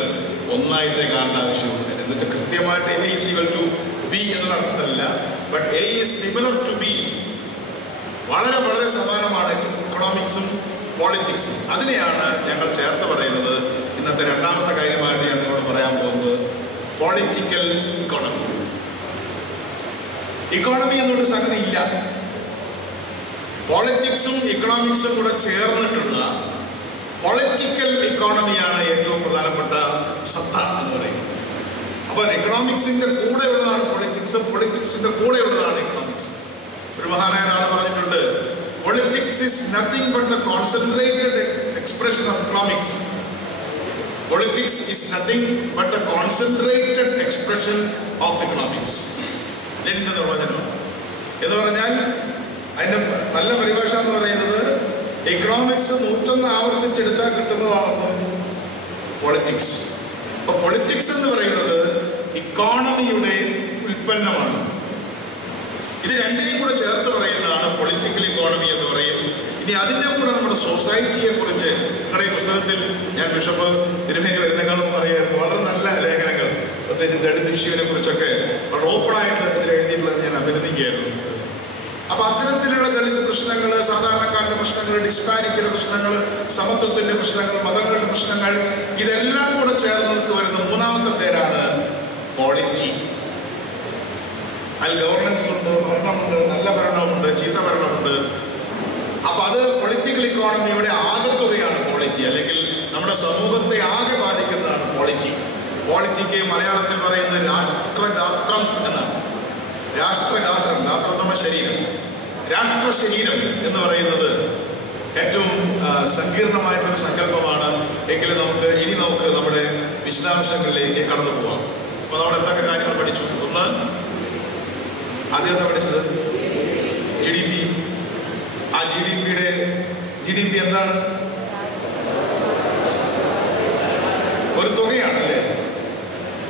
ഒന്നായിട്ട് കാണേണ്ട ആവശ്യമുണ്ട്. എന്ന് വെച്ചാൽ കൃത്യമായിട്ട് A is equal to B എന്നുള്ള അർത്ഥത്തിലല്ല, but A is similar to B. വളരെ വളരെ സമാനമാണ് ഇക്കണോമിക്സും പോളിറ്റിക്സും. അതിനെയാണ് ഞങ്ങൾ ചേർത്ത് പറയുന്നത്. ഇന്നത്തെ രണ്ടാമത്തെ കാര്യമായിട്ട് ഞാൻ നിങ്ങളോട് പറയാൻ പോകുന്നത് പൊളിറ്റിക്കൽ ഇക്കോണമി. ഇക്കോണമി എന്നൊരു സംഗതി ഇല്ല. പോളിറ്റിക്സും ഇക്കണോമിക്സും കൂടെ ചേർന്നിട്ടുള്ള പൊളിറ്റിക്കൽ ഇക്കോണമിയാണ് ഏറ്റവും പ്രധാനപ്പെട്ട സത്ത എന്ന് പറയുന്നത്. അപ്പോൾ എക്കണോമിക്സിന്റെ കൂടെയുള്ളതാണ് പൊളിറ്റിക്സ്, പൊളിറ്റിക്സിന്റെ കൂടെയുള്ളതാണ് ഇക്കണോമിക്സ്. ഒരു മഹാനായ ആൾ പറഞ്ഞിട്ടുണ്ട്, politics is nothing but the concentrated expression of economics. Politics is nothing but the concentrated expression of economics. Lenin നിർവചനം എന്ന് പറഞ്ഞാൽ അതിന്റെ നല്ല പരിഭാഷ എന്ന് പറയുന്നത് എക്കണോമിക്സ് 101 ആവർത്തിച്ചെടുത്താൽ കിട്ടുന്നതാണ് പൊളിറ്റിക്സ്. അപ്പൊ പൊളിറ്റിക്സ് എന്ന് പറയുന്നത് ഇക്കോണമിയുടെ ഉൽപ്പന്നമാണ്. ഇത് രണ്ടിനെയും കൂടെ ചേർത്ത് പറയുന്നതാണ് പൊളിറ്റിക്കൽ ഇക്കോണമി എന്ന് പറയും. ഇനി അതിൻ്റെ കൂടെ നമ്മുടെ സൊസൈറ്റിയെ കുറിച്ച് നിങ്ങളുടെ ഈ പുസ്തകത്തിൽ ഞാൻ ബിഷപ്പ് തിരുമേനി വരുന്നേക്കാളും പറയായിരുന്നു, വളരെ നല്ല ലേഖനങ്ങൾ, പ്രത്യേകിച്ച് ദളിത് ഇഷ്യൂവിനെ കുറിച്ചൊക്കെ വളരെ ഓപ്പണായിട്ട് ഇതിൽ എഴുതിയിട്ടുള്ളത് ഞാൻ അഭിനന്ദിക്കുകയായിരുന്നു. അപ്പൊ അത്തരത്തിലുള്ള ദളിത് പ്രശ്നങ്ങൾ, സാധാരണക്കാരുടെ പ്രശ്നങ്ങൾ, ഡിസ്പാരിറ്റിയുടെ പ്രശ്നങ്ങൾ, സമത്വത്തിന്റെ പ്രശ്നങ്ങൾ, മതങ്ങളുടെ പ്രശ്നങ്ങൾ, ഇതെല്ലാം കൂടെ ചേർന്ന് വരുന്ന മൂന്നാമത്തെ പേരാണ് പോളിറ്റി. അതിൽ ഗവർണൻസ് ഉണ്ട്, ഭരണമുണ്ട്, നല്ല ഭരണമുണ്ട്, ചീത്ത ഭരണമുണ്ട്. അപ്പൊ അത് പൊളിറ്റിക്കൽ ഇക്കോണമിയുടെ ആകെത്തുകയാണ് പോളിറ്റി, അല്ലെങ്കിൽ നമ്മുടെ സമൂഹത്തെ ആകെ ബാധിക്കുന്നതാണ് പോളിറ്റി. പോളിറ്റിക്ക് മലയാളത്തിൽ പറയുന്നത് രാഷ്ട്രഗാത്രം എന്നാണ്. രാഷ്ട്രഗാത്രം, ഗാത്രം നമ്മുടെ ശരീരം. രാഷ്ട്രശരീരം എന്ന് പറയുന്നത് ഏറ്റവും സങ്കീർണമായിട്ടൊരു സങ്കല്പമാണ്. എങ്കിലും നമുക്ക് നമ്മുടെ വിശദാംശങ്ങളിലേക്ക് കടന്നു പോവാം. അപ്പൊ നമ്മൾ എന്തൊക്കെ കാര്യങ്ങൾ പഠിച്ചു? ഒന്ന്, ആദ്യം എന്താ പഠിച്ചത്? GDP. ആ GDP എന്താണ്? ഒരു തുകയാണല്ലേ,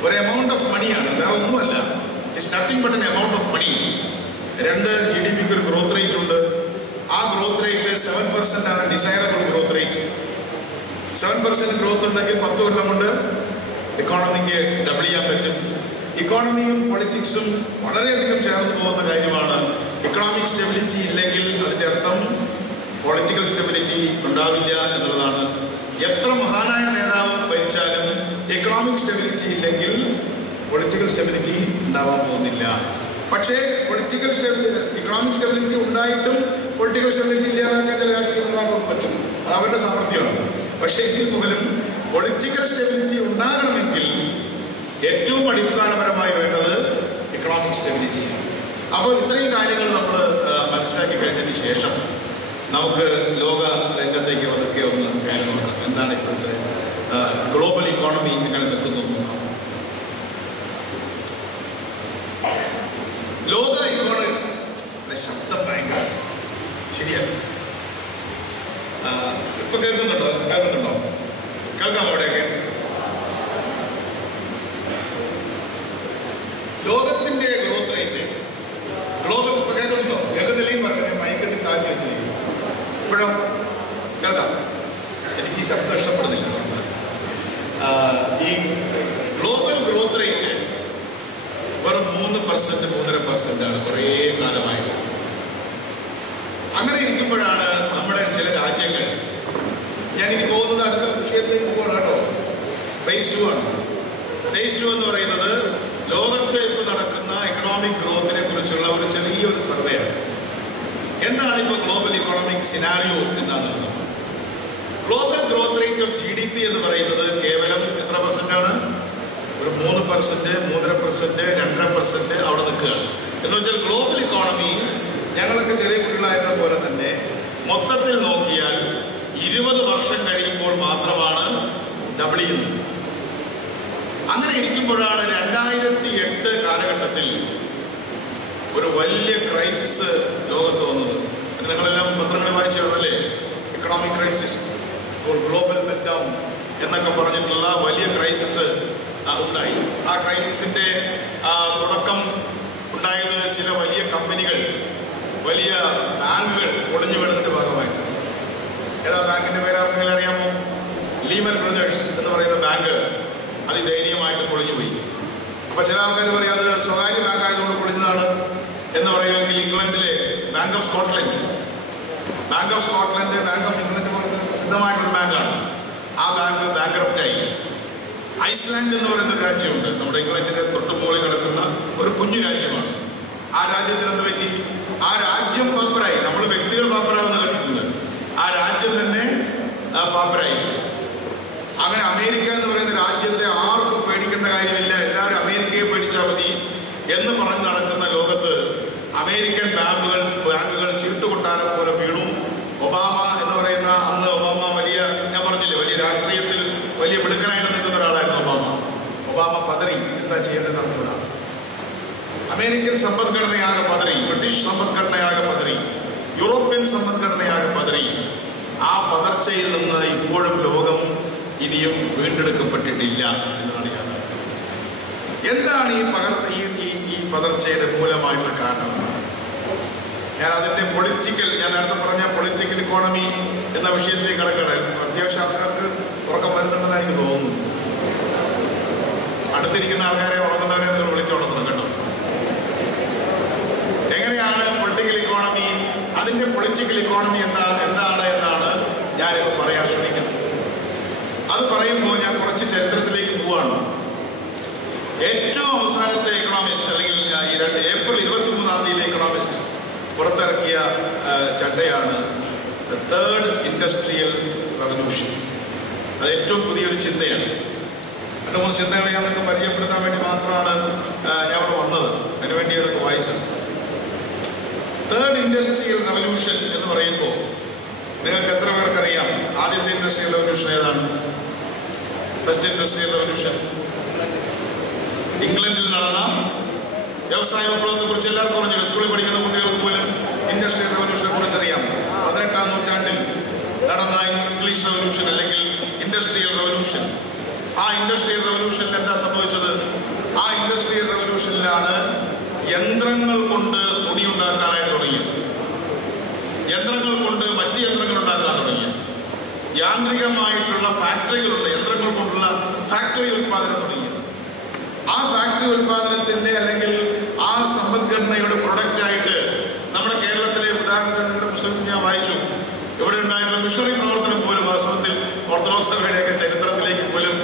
ഒരു എമൗണ്ട് ഓഫ് മണിയാണ്, വേറെ ഒന്നുമല്ല. It's nothing but an amount of money. രണ്ട്, GDPക്ക് ഒരു ഗ്രോത്ത് റേറ്റ് ഉണ്ട്. ആ ഗ്രോത്ത് റേറ്റ് 7% ആണ് ഡിസൈറബിൾ ഗ്രോത്ത് റേറ്റ്. 7% ഗ്രോത്ത് ഉണ്ടെങ്കിൽ 10 കൊല്ലം കൊണ്ട് ഇക്കോണമിക്ക് ഡബിൾ ചെയ്യാൻ പറ്റും. ഇക്കോണമിയും പൊളിറ്റിക്സും വളരെയധികം ചേർന്ന് പോകുന്ന കാര്യമാണ്. ഇക്കണോമിക് സ്റ്റെബിലിറ്റി ഇല്ലെങ്കിൽ അതിൻ്റെ അർത്ഥം പൊളിറ്റിക്കൽ സ്റ്റെബിലിറ്റി ഉണ്ടാവില്ല എന്നുള്ളതാണ്. എത്ര മഹാനായ നേതാവ് ഭരിച്ചാലും ഇക്കണോമിക് സ്റ്റെബിലിറ്റി ഇല്ലെങ്കിൽ പൊളിറ്റിക്കൽ സ്റ്റെബിലിറ്റി ഉണ്ടാവാൻ പോകുന്നില്ല. പക്ഷേ ഇക്കണോമിക് സ്റ്റെബിലിറ്റി ഉണ്ടായിട്ടും പൊളിറ്റിക്കൽ സ്റ്റെബിലിറ്റി ഇല്ലാതാക്കാൻ ചില രാഷ്ട്രീയ നേതാക്കൾക്ക് പറ്റും, അത് അവരുടെ സാമർഥ്യമാണ്. പക്ഷേ എങ്കിൽ പോലും പൊളിറ്റിക്കൽ സ്റ്റെബിലിറ്റി ഉണ്ടാകണമെങ്കിൽ ഏറ്റവും അടിസ്ഥാനപരമായി വേണ്ടത് ഇക്കണോമിക് സ്റ്റെബിലിറ്റിയാണ്. അപ്പോൾ ഇത്രയും കാര്യങ്ങൾ നമ്മൾ മനസ്സിലാക്കി കഴിഞ്ഞതിന് ശേഷം നമുക്ക് ലോക രംഗത്തേക്ക് അതൊക്കെ ഒന്ന് കയറി നോക്കണം. എന്താണ് ഇപ്പോഴത്തെ ഗ്ലോബൽ ഇക്കോണമി എങ്ങനെ നിൽക്കുന്നു? ലോക ഇക്കോണമി ശബ്ദം ഭയങ്കര ശരിയാണ്. ഇപ്പൊ കേൾക്കുന്നുണ്ടോ? കേൾക്കാം അവിടെയൊക്കെ? ലോകത്തിന്റെ ഗ്രോത്ത് റേറ്റ് ഗ്ലോബൽ കേൾക്കുന്നുണ്ടോ? കേൾക്കുന്നില്ലെങ്കിൽ പറഞ്ഞ മയക്കത്തിൽ താഴ്ത്തി വെച്ചിരിക്കും. ഇപ്പോഴോ കേൾക്കാം? എനിക്ക് ഈ ശബ്ദം ഇഷ്ടപ്പെടുന്നില്ല. ഈ ഗ്ലോബൽ ഗ്രോത്ത് റേറ്റ് വെറും 3%, 3.5% കുറേ കാലമായി. അങ്ങനെ ഇരിക്കുമ്പോഴാണ് നമ്മുടെ ചില രാജ്യങ്ങൾ, ഞാനിനി പോകുന്നത് അടുത്ത വിഷയത്തിലേക്ക് പോകണം കേട്ടോ, ഫേസ് 2 ആണ്. ഫേസ് 2 എന്ന് പറയുന്നത് ലോകത്തെ ഇപ്പോൾ നടക്കുന്ന എക്കണോമിക് ഗ്രോത്തിനെ കുറിച്ചുള്ള ഒരു ചെറിയൊരു സർവേയാണ്. എന്താണ് ഇപ്പോൾ ഗ്ലോബൽ ഇക്കോണമിക് സിനാരിയോ എന്നാണ്? Global growth rate of GDP എന്ന് പറയുന്നത് കേവലം എത്ര %ആണ്? ഒരു 3%, 3.5%, 2.5% അവിടെ നിൽക്കുകയാണ്. എന്ന് വെച്ചാൽ ഗ്ലോബൽ ഇക്കോണമി ഞങ്ങളൊക്കെ ചെറിയ കുട്ടികളായിരുന്ന പോലെ തന്നെ മൊത്തത്തിൽ നോക്കിയാൽ 20 വർഷം കഴിയുമ്പോൾ മാത്രമാണ് ഡബിൾ ചെയ്യുന്നത്. അങ്ങനെ ഇരിക്കുമ്പോഴാണ് 2008 കാലഘട്ടത്തിൽ ഒരു വലിയ ക്രൈസിസ് ലോകത്ത് വന്നത്. നിങ്ങളെല്ലാം പത്രങ്ങളിൽ വായിച്ചതല്ലേ, എക്കണോമിക് ക്രൈസിസ്, ഗ്ലോബൽ മെൽറ്റ്ഡൗൺ എന്നൊക്കെ പറഞ്ഞിട്ടുള്ള വലിയ ക്രൈസിസ് ഉണ്ടായി. ആ ക്രൈസിസിന്റെ തുടക്കം ഉണ്ടായത് ചില വലിയ കമ്പനികൾ, വലിയ ബാങ്കുകൾ ഒളിഞ്ഞു വീഴുന്നതിന്റെ ഭാഗമായിട്ട്. ഏതാ ബാങ്കിന്റെ പേര് ആർക്കെങ്കിലും അറിയാമോ? ലീമൻ ബ്രദേഴ്സ് എന്ന് പറയുന്ന ബാങ്ക് അതിദയനീയമായിട്ട് പൊളിഞ്ഞുപോയി. അപ്പൊ ചില ആൾക്കാർ പറയും അത് സ്വകാര്യ ബാങ്ക് ആയതുകൊണ്ട് പൊളിഞ്ഞതാണ് എന്ന് പറയുമെങ്കിൽ ഇംഗ്ലണ്ടിലെ bank of Scotland, bank of England പോലെ സിദ്ധമായിട്ടുള്ള ബാങ്കാണ്. ആ ബാങ്ക് ബാങ്ക്രപ്റ്റായി. ഐസ്ലാൻഡ് എന്ന് പറയുന്ന ഒരു രാജ്യമുണ്ട്, നമ്മുടെ ഇംഗ്ലണ്ടിന്റെ തൊട്ടുമുകളിൽ കിടക്കുന്ന ഒരു കുഞ്ഞു രാജ്യമാണ്. ആ രാജ്യത്തിന് എന്ത് പറ്റി? ആ രാജ്യം പാപ്പരായി. നമ്മൾ വ്യക്തികൾ പാപ്പരാകുന്ന കേട്ടിട്ടുണ്ട്, ആ രാജ്യം തന്നെ പാപ്പരായി. അങ്ങനെ അമേരിക്ക എന്ന് പറയുന്ന രാജ്യത്തെ ആർക്കും പേടിക്കേണ്ട കാര്യമില്ല, എല്ലാവരും അമേരിക്കയെ പേടിച്ചാൽ മതി എന്ന് പറഞ്ഞ് നടക്കുന്ന ലോകത്ത് അമേരിക്കൻ ബാങ്കുകൾ ചീട്ടുകൊട്ടാരം പോലെ വീണു. ഒബാമ എന്ന് പറയുന്ന അന്ന് ഒബാമ ഞാൻ പറഞ്ഞില്ലേ, വലിയ രാഷ്ട്രീയത്തിൽ വലിയ മിടുക്കനായിട്ട് നിൽക്കുന്ന ഒരാളായിരുന്നു ഒബാമ പതറി. എന്താ ചെയ്യേണ്ടത് അറിഞ്ഞൂടാ. അമേരിക്കൻ സമ്പദ്ഘടനയാകെ പതറി, ബ്രിട്ടീഷ് സമ്പദ്ഘടനയാകെ പതറി, യൂറോപ്യൻ സമ്പദ്ഘടനയാകെ പതറി. ആ പതർച്ചയിൽ നിന്ന് ഇപ്പോഴും ലോകം ഇനിയും വീണ്ടെടുക്കപ്പെട്ടിട്ടില്ല എന്നാണ് യാഥാർത്ഥ്യം. എന്താണ് ഈ പതർച്ചയുടെ മൂലമായിട്ടുള്ള കാരണം? ഞാൻ അതിന്റെ ഞാൻ നേരത്തെ പറഞ്ഞ പൊളിറ്റിക്കൽ ഇക്കോണമി എന്ന വിഷയത്തിലേക്ക് കടക്കണമായിരുന്നു. അത്യാവശ്യം ആൾക്കാർക്ക് ഉറക്കം വരുന്നുണ്ടെന്ന് എനിക്ക് തോന്നുന്നു. അടുത്തിരിക്കുന്ന ആൾക്കാരെ ഉറങ്ങുന്നവരെ നിങ്ങൾ വിളിച്ചുണർത്തണം കേട്ടോ. എങ്ങനെയാണ് പൊളിറ്റിക്കൽ ഇക്കോണമി, അതിന്റെ പൊളിറ്റിക്കൽ ഇക്കോണമി എന്താണ് എന്നാണ് ഞാനിപ്പോൾ പറയാൻ ശ്രമിക്കുന്നത്. അത് പറയുമ്പോൾ ഞാൻ കുറച്ച് ചരിത്രത്തിലേക്ക് പോവാണ്. ഏറ്റവും അവസാനത്തെ എക്കണോമിസ്റ്റ്, അല്ലെങ്കിൽ ഏപ്രിൽ 23 എക്കണോമിസ്റ്റ് പുറത്തിറക്കിയ ചട്ടയാണ് തേർഡ് ഇൻഡസ്ട്രിയൽ റവല്യൂഷൻ. അത് ഏറ്റവും പുതിയൊരു ചിന്തയാണ്. 2-3 ചിന്തകളെ ഞാൻ നിങ്ങൾക്ക് പരിചയപ്പെടുത്താൻ വേണ്ടി മാത്രമാണ് ഞാൻ അവിടെ വന്നത്. അതിനുവേണ്ടി അതൊക്കെ വായിച്ചത്. തേർഡ് ഇൻഡസ്ട്രിയൽ റവല്യൂഷൻ എന്ന് പറയുമ്പോൾ നിങ്ങൾക്ക് എത്ര പേർക്കറിയാം ആദ്യത്തെ ഇൻഡസ്ട്രിയൽ റവല്യൂഷൻ ഏതാണ്? ഫസ്റ്റ് ഇൻഡസ്ട്രിയൽ റവല്യൂഷൻ ഇംഗ്ലണ്ടിൽ നടന്ന വ്യവസായ വിപ്ലവത്തെ കുറിച്ച് എല്ലാവർക്കും പറഞ്ഞില്ല. സ്കൂളിൽ പഠിക്കുന്ന കുട്ടികൾക്ക് പോലും ഇൻഡസ്ട്രിയൽ റവല്യൂഷനെ കുറിച്ച് അറിയാം. 18-ാം നൂറ്റാണ്ടിൽ നടന്ന ഇംഗ്ലീഷ് റവല്യൂഷൻ അല്ലെങ്കിൽ ഇൻഡസ്ട്രിയൽ റവല്യൂഷൻ. ആ ഇൻഡസ്ട്രിയൽ റവല്യൂഷനിൽ എന്താ സംഭവിച്ചത്? ആ ഇൻഡസ്ട്രിയൽ റവല്യൂഷനിലാണ് യന്ത്രങ്ങൾ കൊണ്ട് തുണി ഉണ്ടാക്കാനായിട്ട് തുടങ്ങിയത്, യന്ത്രങ്ങൾ കൊണ്ട് മറ്റ് യന്ത്രങ്ങൾ ഉണ്ടാക്കാൻ തുടങ്ങിയത്, യാന്ത്രികമായിട്ടുള്ള ഫാക്ടറികളുണ്ട്, യന്ത്രങ്ങൾ കൊണ്ടുള്ള ഫാക്ടറി ഉൽപ്പാദനം തുടങ്ങിയത്. ആ ഫാക്ടറി ഉൽപ്പാദനത്തിന്റെ അല്ലെങ്കിൽ ആ സമ്പദ്ഘടനയുടെ പ്രൊഡക്റ്റായിട്ട് നമ്മുടെ കേരളത്തിലെ ഉദാഹരണത്തിന് നിങ്ങളുടെ പുസ്തകത്തിൽ ഞാൻ വായിച്ചു, ഇവിടെ ഉണ്ടായിട്ടുള്ള മിഷണറി പ്രവർത്തനം പോലും വാസ്തവത്തിൽ ഓർത്തഡോക്സ് സഭയുടെയൊക്കെ ചരിത്രത്തിലേക്ക് പോലും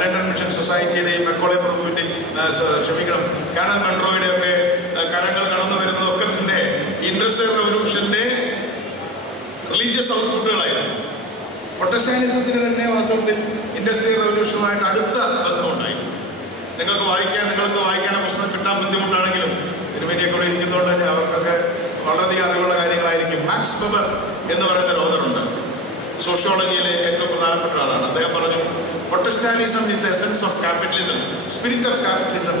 ലണ്ടൻ മിഷൻ സൊസൈറ്റിയുടെയും മെക്കോളെ പ്രഭുവിന്റെയും കാനൻ മൺട്രോയുടെ ഒക്കെ കരങ്ങൾ കടന്നു വരുന്നതൊക്കെ തന്നെ ഇൻഡസ്ട്രിയൽ റവല്യൂഷന്റെ റിലീജിയസ് ഔട്ട്പുട്ടുകളായിരുന്നു. പ്രൊട്ടസ്റ്റാന്റിസത്തിന് തന്നെ വാസ്തവത്തിൽ ഇൻഡസ്ട്രിയൽ റവല്യൂഷനുമായിട്ട് അടുത്ത ബന്ധമുണ്ടായി. നിങ്ങൾക്ക് വായിക്കാൻ പുസ്തകം കിട്ടാൻ ബുദ്ധിമുട്ടാണെങ്കിലും തിരുമേനിയൊക്കെ ഇരിക്കുന്നതുകൊണ്ട് തന്നെ അവർക്കൊക്കെ വളരെയധികം അറിവുള്ള കാര്യങ്ങളായിരിക്കും. മാക്സ് വെബർ എന്ന് പറയുന്ന ഒരു ഓഥറുണ്ട്, സോഷ്യോളജിയിലെ ഏറ്റവും പ്രധാനപ്പെട്ട ആളാണ്. അദ്ദേഹം പറഞ്ഞു, Protestantism is the essence of capitalism, spirit of capitalism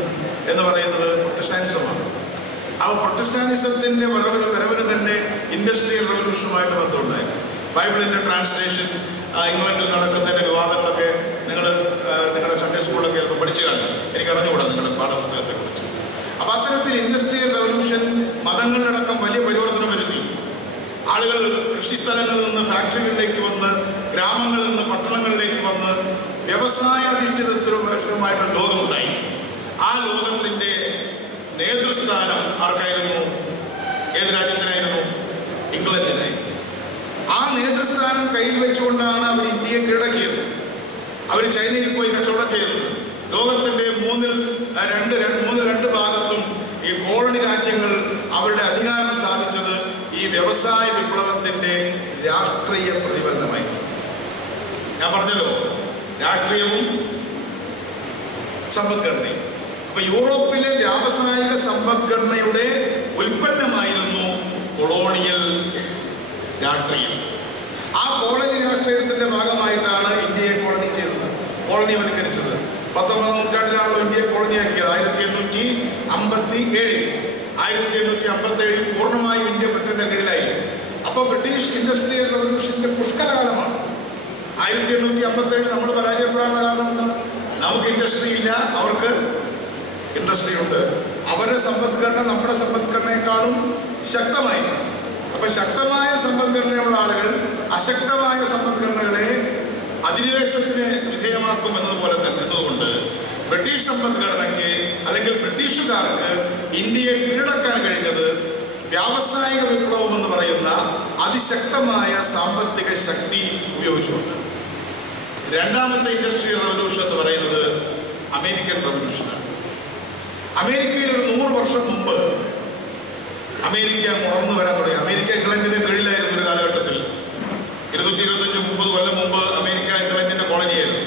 എന്ന് പറയുന്നത് പ്രൊട്ടസ്റ്റാന്റിസമാണ്. ആ പ്രൊട്ടസ്റ്റാന്റിസത്തിന്റെ വരവിന് തന്നെ ഇൻഡസ്ട്രിയൽ റവല്യൂഷനുമായിട്ട് ബന്ധമുണ്ടായി. ബൈബിളിന്റെ ട്രാൻസ്ലേഷൻ ഇംഗ്ലണ്ടിൽ നടക്കുന്നതിന്റെ വിവാദങ്ങളൊക്കെ നിങ്ങളുടെ സൺഡേ സ്കൂളിലൊക്കെ ചിലപ്പോൾ പഠിച്ചു കാണും. എനിക്ക് അറിഞ്ഞുകൂടാ നിങ്ങളുടെ പാഠപുസ്തകത്തെ കുറിച്ച്. അപ്പൊ അത്തരത്തിൽ ഇൻഡസ്ട്രിയൽ റവല്യൂഷൻ മതങ്ങളിലടക്കം വലിയ പരിവർത്തനം വരുത്തി. ആളുകൾ കൃഷിസ്ഥലങ്ങളിൽ നിന്ന് ഫാക്ടറികളിലേക്ക് വന്ന്, ഗ്രാമങ്ങളിൽ നിന്ന് പട്ടണങ്ങളിലേക്ക് വന്ന് വ്യവസായാധിഷ്ഠിതമായിട്ടുള്ള ലോകമുണ്ടായി. ആ ലോകത്തിന്റെ നേതൃസ്ഥാനം ആർക്കായിരുന്നു? ഏത് രാജ്യത്തിനായിരുന്നു? ഇംഗ്ലണ്ടിനായി. ആ നേതൃസ്ഥാനം കയ്യിൽ വെച്ചുകൊണ്ടാണ് അവർ ഇന്ത്യയെ കീഴടക്കിയത്. അവർ ചൈനയിൽ പോയി കച്ചവടം ചെയ്തത്. ലോകത്തിന്റെ രണ്ട് ഭാഗത്തും ഈ കോളനി രാജ്യങ്ങൾ അവരുടെ അധികാരം സ്ഥാപിച്ചത് ഈ വ്യവസായ വിപ്ലവത്തിന്റെ രാഷ്ട്രീയ പ്രതിഫലനമായി. ഞാൻ പറഞ്ഞല്ലോ, രാഷ്ട്രീയവും സമ്പദ്ഘടനയും. അപ്പൊ യൂറോപ്പിലെ വ്യാവസായിക സമ്പദ്ഘടനയുടെ ഉൽപ്പന്നമായിരുന്നു കൊളോണിയൽ രാഷ്ട്രീയം. ആ കോളനി രാഷ്ട്രീയത്തിന്റെ ഭാഗമായിട്ടാണ് ഇന്ത്യയെ കോളനിവൽക്കരിച്ചത്. 19-ാം നൂറ്റാണ്ടിലാണല്ലോ ഇന്ത്യയെ കോളനിയാക്കിയത്. 1857 1857 പൂർണ്ണമായും ഇന്ത്യ ബ്രിട്ടന്റെ കീഴിലായി. അപ്പൊ ബ്രിട്ടീഷ് ഇൻഡസ്ട്രിയൽ റവല്യൂഷന്റെ പുഷ്കലകാലമാണ്. 1857 നമ്മൾ പരാജയപ്പെടാനുള്ള കാരണം എന്താ? നമുക്ക് ഇൻഡസ്ട്രി ഇല്ല, അവർക്ക് ഇൻഡസ്ട്രി ഉണ്ട്. അവരുടെ സമ്പദ്ഘടന നമ്മുടെ സമ്പദ്ഘടനയെക്കാളും ശക്തമായി. അപ്പൊ ശക്തമായ സമ്പദ്ഘടനയുള്ള ആളുകൾ അശക്തമായ സമ്പദ്ഘടനകളെ അധിനിവേശത്തിന് വിധേയമാക്കും എന്നതുപോലെ തന്നെ എന്നതുകൊണ്ട് ബ്രിട്ടീഷ് സമ്പദ്ഘടനയ്ക്ക് അല്ലെങ്കിൽ ബ്രിട്ടീഷുകാർക്ക് ഇന്ത്യയെ കീഴടക്കാൻ കഴിഞ്ഞത് വ്യാവസായിക വിപ്ലവം എന്ന് പറയുന്ന അതിശക്തമായ സാമ്പത്തിക ശക്തി ഉപയോഗിച്ചുകൊണ്ട്. രണ്ടാമത്തെ ഇൻഡസ്ട്രിയൽ റവല്യൂഷൻ എന്ന് പറയുന്നത് അമേരിക്കൻ റവല്യൂഷനാണ്. അമേരിക്കയിൽ ഒരു 100 വർഷം മുമ്പ് അമേരിക്ക വളർന്നു വരാൻ തുടങ്ങി. അമേരിക്ക ഇംഗ്ലണ്ടിന്റെ കീഴിലായിരുന്നു ഒരു കാലഘട്ടത്തിൽ. 225-30 കൊല്ലം മുമ്പ് അമേരിക്ക ഇംഗ്ലണ്ടിന്റെ കോളനിയായിരുന്നു.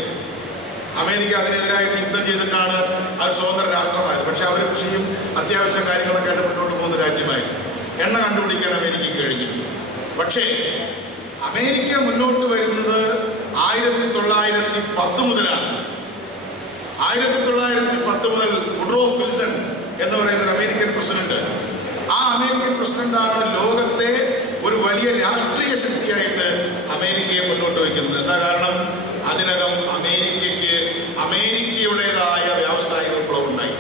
അമേരിക്ക അതിനെതിരായിട്ട് യുദ്ധം ചെയ്തിട്ടാണ് അവർ സ്വതന്ത്ര രാഷ്ട്രമായത്. പക്ഷെ അവർ കൃഷിയും അത്യാവശ്യ കാര്യങ്ങളൊക്കെ ആയിട്ട് മുന്നോട്ട് പോകുന്ന രാജ്യമായിരുന്നു. എണ്ണ കണ്ടുപിടിക്കാൻ അമേരിക്കയ്ക്ക് കഴിഞ്ഞു. പക്ഷേ അമേരിക്ക മുന്നോട്ട് വരുന്നത് 1910 മുതലാണ്. 1910 മുതൽ വുഡ്രോഫ് വിൽസൺ എന്ന് പറയുന്ന ഒരു അമേരിക്കൻ പ്രസിഡന്റ്. ആ അമേരിക്കൻ പ്രസിഡന്റാണ് ലോകത്തെ ഒരു വലിയ രാഷ്ട്രീയ ശക്തിയായിട്ട് അമേരിക്കയെ മുന്നോട്ട് വയ്ക്കുന്നത്. എന്താ കാരണം? അതിനകം അമേരിക്കയുടേതായ വ്യാവസായിക വിപ്ലവം ഉണ്ടായി.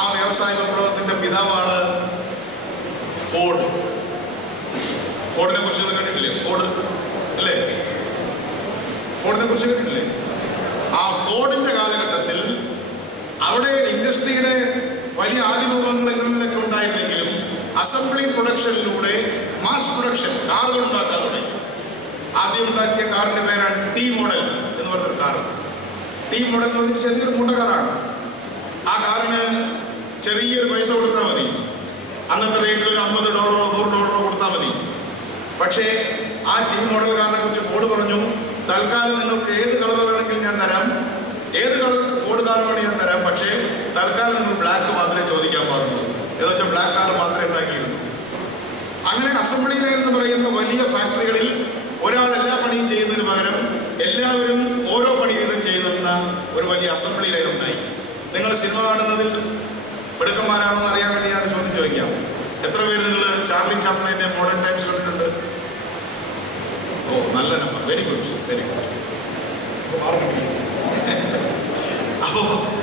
ആ വ്യാവസായിക വിപ്ലവത്തിന്റെ പിതാവാണ് ഫോർഡ്. ഫോർഡിനെ കുറിച്ച് കേട്ടിട്ടില്ലേ? ഫോർഡ് അല്ലേ? ഫോർഡിനെ കുറിച്ച് കേട്ടിട്ടില്ലേ? ആ ഫോർഡിന്റെ കാലഘട്ടത്തിൽ അവിടെ ഇൻഡസ്ട്രിയുടെ വലിയ ആദിരൂപങ്ങൾ ഇംഗ്ലണ്ടിലൊക്കെ ഉണ്ടായിരുന്നെങ്കിലും അസംബ്ലി പ്രൊഡക്ഷനിലൂടെ മാസ് പ്രൊഡക്ഷൻ കാറുകൾ ഉണ്ടാക്കാൻ തുടങ്ങി. ആദ്യം ഉണ്ടാക്കിയ കാറിന്റെ പേരാണ് ടി മോഡൽ എന്ന് പറഞ്ഞൊരു കാർ. ടി മോഡൽ എന്ന് പറഞ്ഞാൽ ചെറിയൊരു മോട്ടോറാണ്. ആ കാറിന് ചെറിയൊരു പൈസ കൊടുത്താൽ മതി. അന്നത്തെ റേറ്റിൽ ഒരു $50 $100 കൊടുത്താൽ മതി. പക്ഷേ ആ ടി മോഡൽ കാറിനെ കുറിച്ച് ഫോർഡ് പറഞ്ഞു, തൽക്കാലം നിങ്ങൾക്ക് ഏത് കളർ വേണമെങ്കിലും ഞാൻ തരാം, ഏത് കളർ ഫോർഡ് കാർ വേണമെങ്കിൽ ഞാൻ തരാം, പക്ഷേ തൽക്കാലം നിങ്ങൾ ബ്ലാക്ക് മാത്രമേ ചോദിക്കാൻ പാടുള്ളൂ. എന്ന് വെച്ചാൽ ബ്ലാക്ക് കാർ മാത്രമേ ഉണ്ടാക്കിയിരുന്നു. അങ്ങനെ അസംബ്ലി ലൈൻ എന്ന് പറയുന്ന വലിയ ഫാക്ടറികളിൽ ഒരാൾ എല്ലാ പണിയും ചെയ്യുന്നതിന് പകരം എല്ലാവരും ഓരോ പണി വീതം ചെയ്യുന്ന ഒരു വലിയ അസംബ്ലി ലൈൻ ഉണ്ടായി. നിങ്ങൾ സിനിമ കാണുന്നതിൽ മിടുക്കന്മാരാണെന്ന് അറിയാൻ വേണ്ടിയാണ് ചോദ്യം ചോദിക്കാം. എത്ര പേര് നിങ്ങൾ ചാർലി ചാപ്ലിന്റെ മോഡേൺ ടൈംസ് കണ്ടിട്ടുണ്ട്? ഓ, നല്ല number. Very good, very good. അപ്പോ